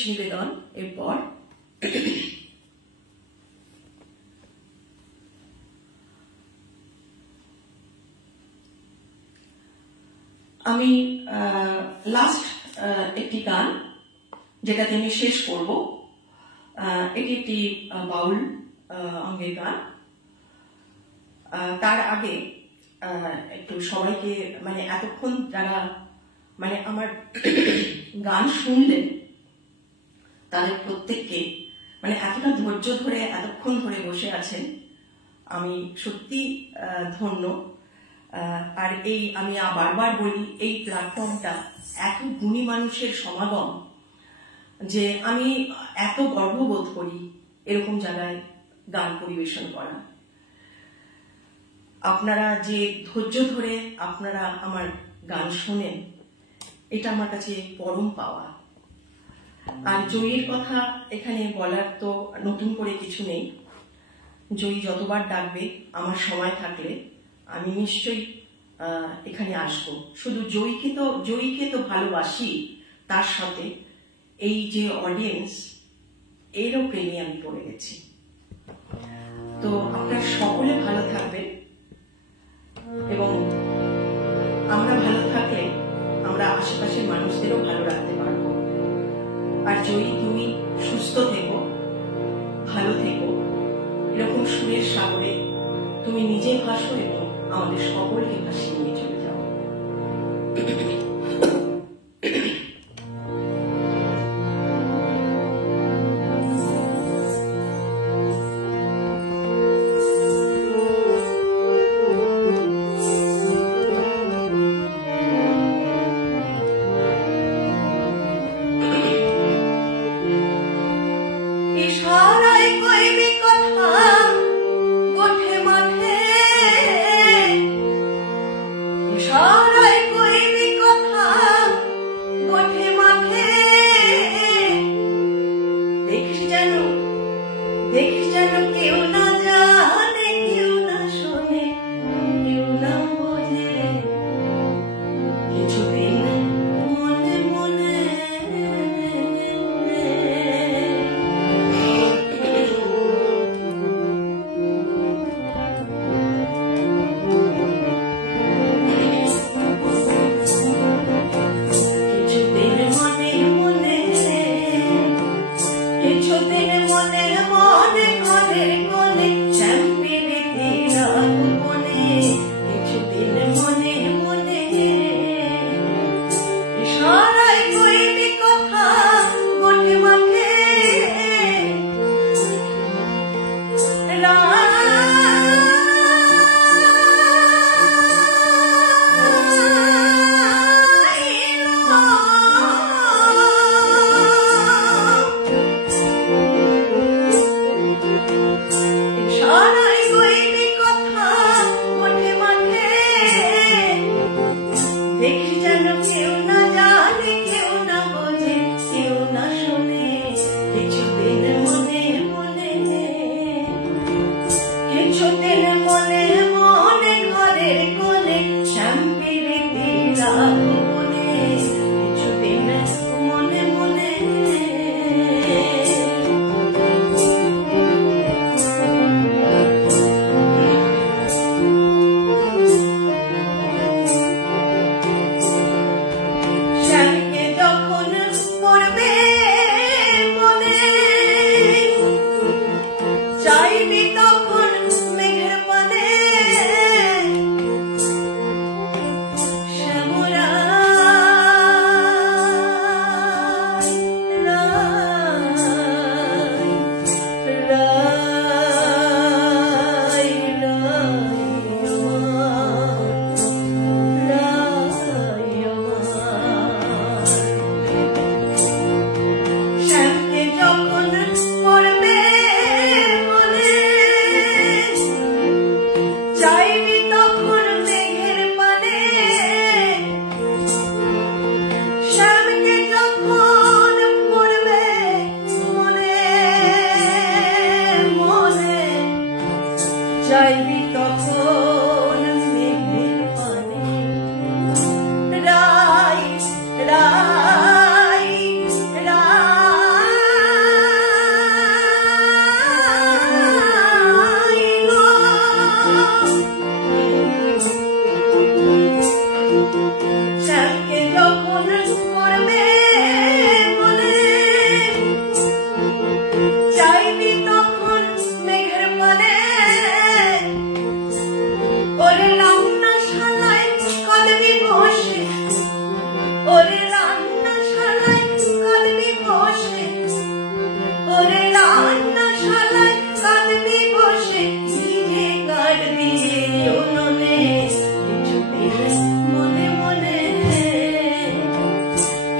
নিবেদন এরপর আমি লাস্ট একটি গান যেটাতে আমি শেষ করব, এটি একটি বাউল অঙ্গের গান। তার আগে একটু সবাইকে মানে এতক্ষণ যারা মানে আমার গান শুনলেন তাদের প্রত্যেককে মানে এতটা ধৈর্য ধরে এতক্ষণ ধরে বসে আছেন, আমি সত্যি ধন্য। আর এই আমি বারবার বলি এই প্ল্যাটফর্মটা এত গুণী মানুষের সমাগম যে আমি এত গর্ববোধ করি এরকম জায়গায় গান পরিবেশন করা। আপনারা যে ধৈর্য ধরে আপনারা আমার গান শোনেন এটা আমার কাছে পরম পাওয়া। আর জয়ীর কথা এখানে বলার তো নতুন করে কিছু নেই। জয়ী যতবার ডাকবে আমার সময় থাকলে আমি নিশ্চয়ই এখানে আসবো। শুধু জয়ীকে তো ভালোবাসি, তার সাথে এই যে অডিয়েন্স এরও প্রেমে আমি পড়ে গেছি। তো আপনারা সকলে ভালো থাকবেন এবং আমরা ভালো থাকলে আমরা আশেপাশের মানুষদেরও ভালো রাখতে পারবো। আর জয়ী তুমি সুস্থ থেকো, ভালো থেকো, এরকম সুরের সাগরে তুমি নিজে ভাসো এবং আমাদের সকলকে ভাসিয়ে নিয়ে চলে যাও। মনে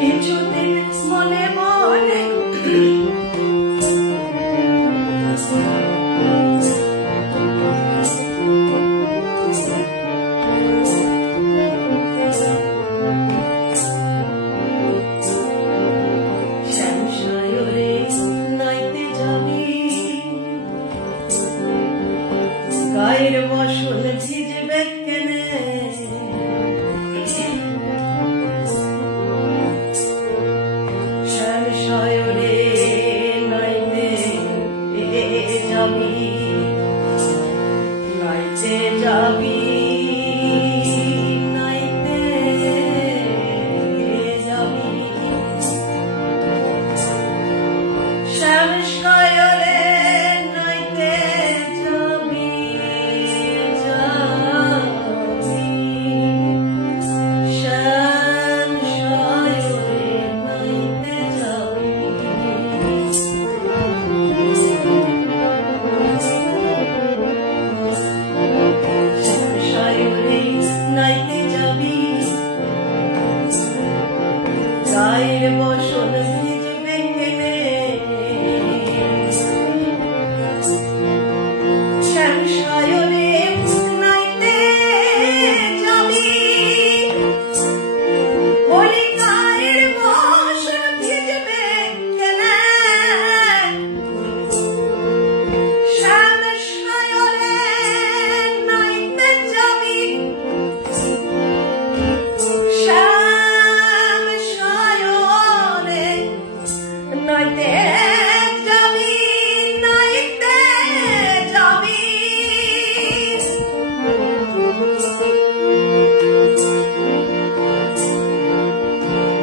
কিছুদিন মনে মনে শ্যামসায়রে নাইতে যাবি, গায়ের বসন ভিজবে কেনে, শ্যামসায়রে নাইতে যাবি, নাইতে যাবি, নাইতে যাবি, শ্যামসায়রে নাইতে যাবি, যাবি, শ্যামসায়রে নাইতে যাবি। শ্যামসায়রে নাইতে যাবি, গায়ের বসন ভিজবে কেনে, শ্যামসায়রে নাইতে যাবি, ওরে গায়ের বসন ভিজবে কেনে, শ্যামসায়রে নাইতে যাবি, শ্যামসায়রে নাইতে যাবি, নাইতে যাবি,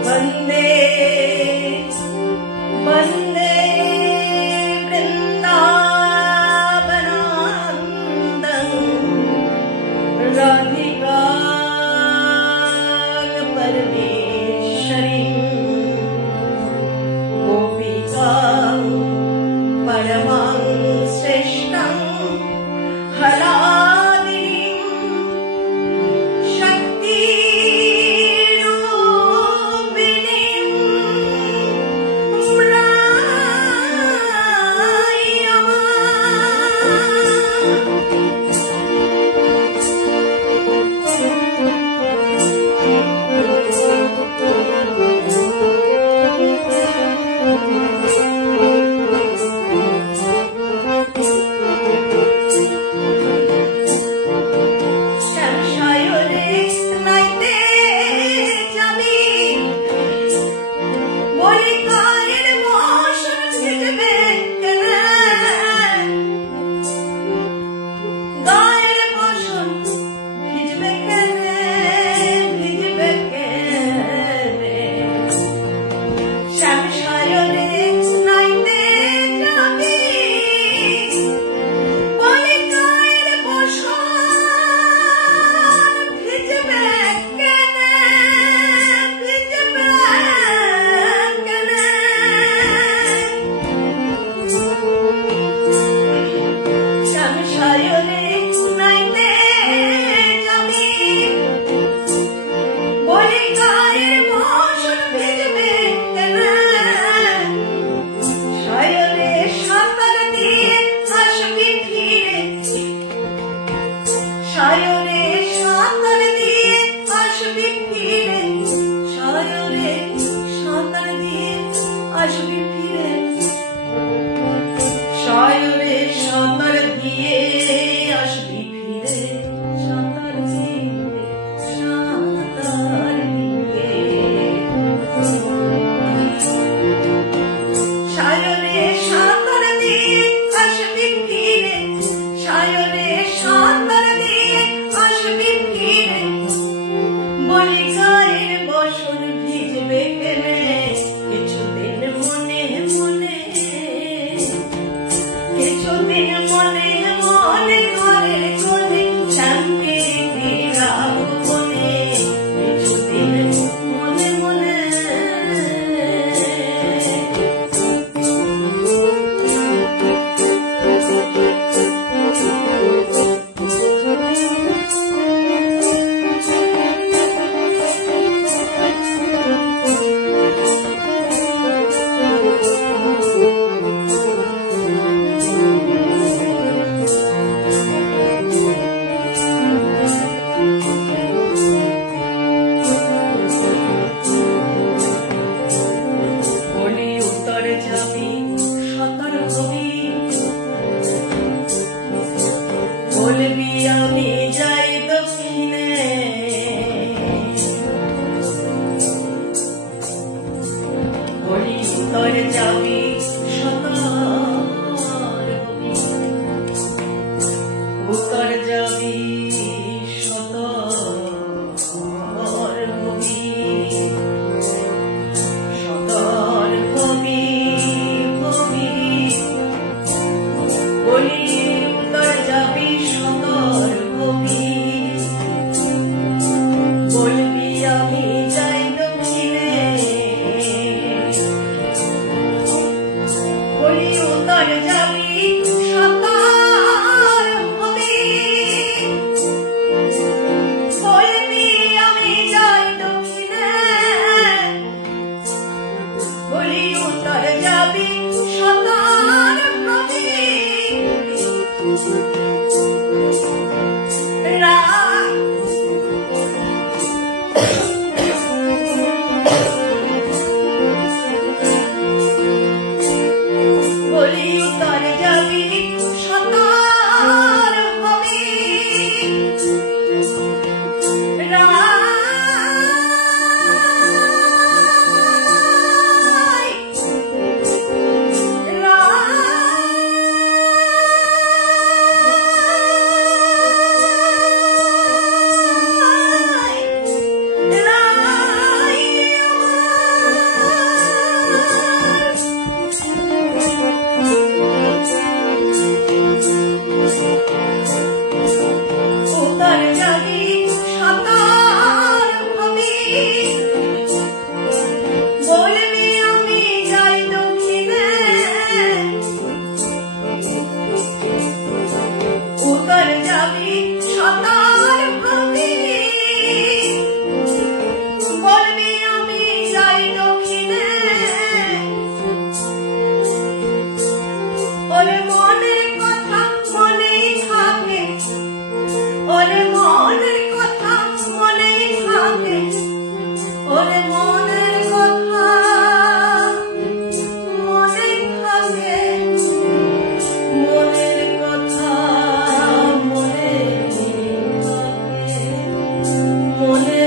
বন্দে বন্দে বৃন্দাবনন্দং রাধিকা परमेश्वरी गोपिका परमं श्रेष्ठं हलादिनीं शक्तिरूपिणीं যাবি শতার হবি, উত্তর যাবি শতার হবি, শতার হবি হবি, বলি উত্তর যাবি শতার হবি, বলবি আমি যাই দক্ষিণে, বলি উত্তর যাবি শতার হবি, বলবি আমি যাই দক্ষিণে, বলি উত্তর যাবি শতার হবি। বলি উত্তর যাবি শতার হবি, উত্তর যাবি শতার হবি, বলবি আমি যাই দক্ষিণে, উত্তর যাবি শতার হবি, বলবি আমি যাই দক্ষিণে, ওরে মনের কথা মনেই থাকে, ওরে মনের কথা মনেই থাকে, ওরে মনের কথা মনে থাকে, মনের কথা মনে থাকে, মনে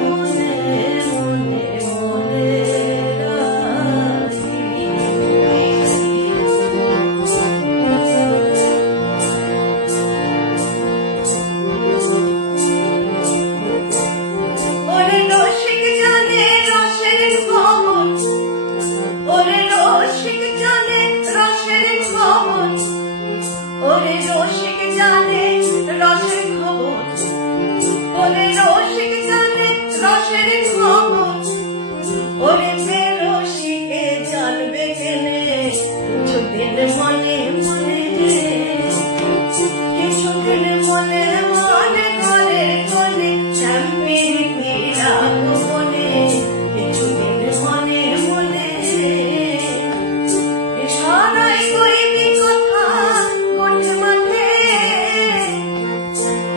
মনে মনে মনে রাখি। ওরে রসিক জানে রসের খবর, ওরে রসিক জানে রসের খবর, ওরে রসিক জানে রসের খবর, ওরে রসিক জানে রসের খবর, ওরে রসিকে জানবে কেনে কিছুদিন মনে মনে, কিছুদিন মনে মনে ঘরে ঘরে শ্যামপিড়ি রাগবনে, কিছুদিন মনে মনে ইশারায় কইবি কথা গোঠে মাঠে,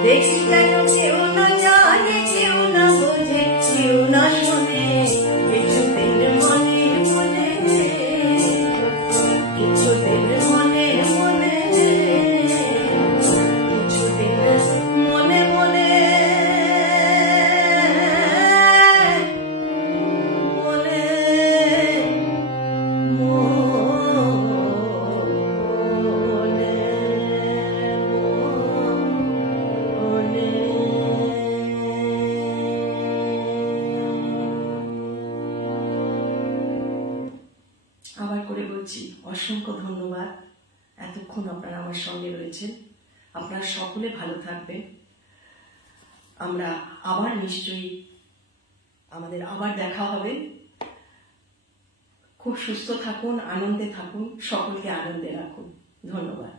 দেখি কেন কেউ না জানে কেউ না বোঝে কেউ না শোনে, কিছুদিন মনে মনে, কিছুদিন মনে মনে, কিছুদিন মনে মনে মনে আবার করে বলছি অসংখ্য ধন্যবাদ। এতক্ষণ আপনারা আমার সঙ্গে রয়েছেন। আপনারা সকলে ভালো থাকবেন। আমরা আবার নিশ্চয়ই আমাদের আবার দেখা হবে। খুব সুস্থ থাকুন, আনন্দে থাকুন, সকলকে আনন্দে রাখুন। ধন্যবাদ।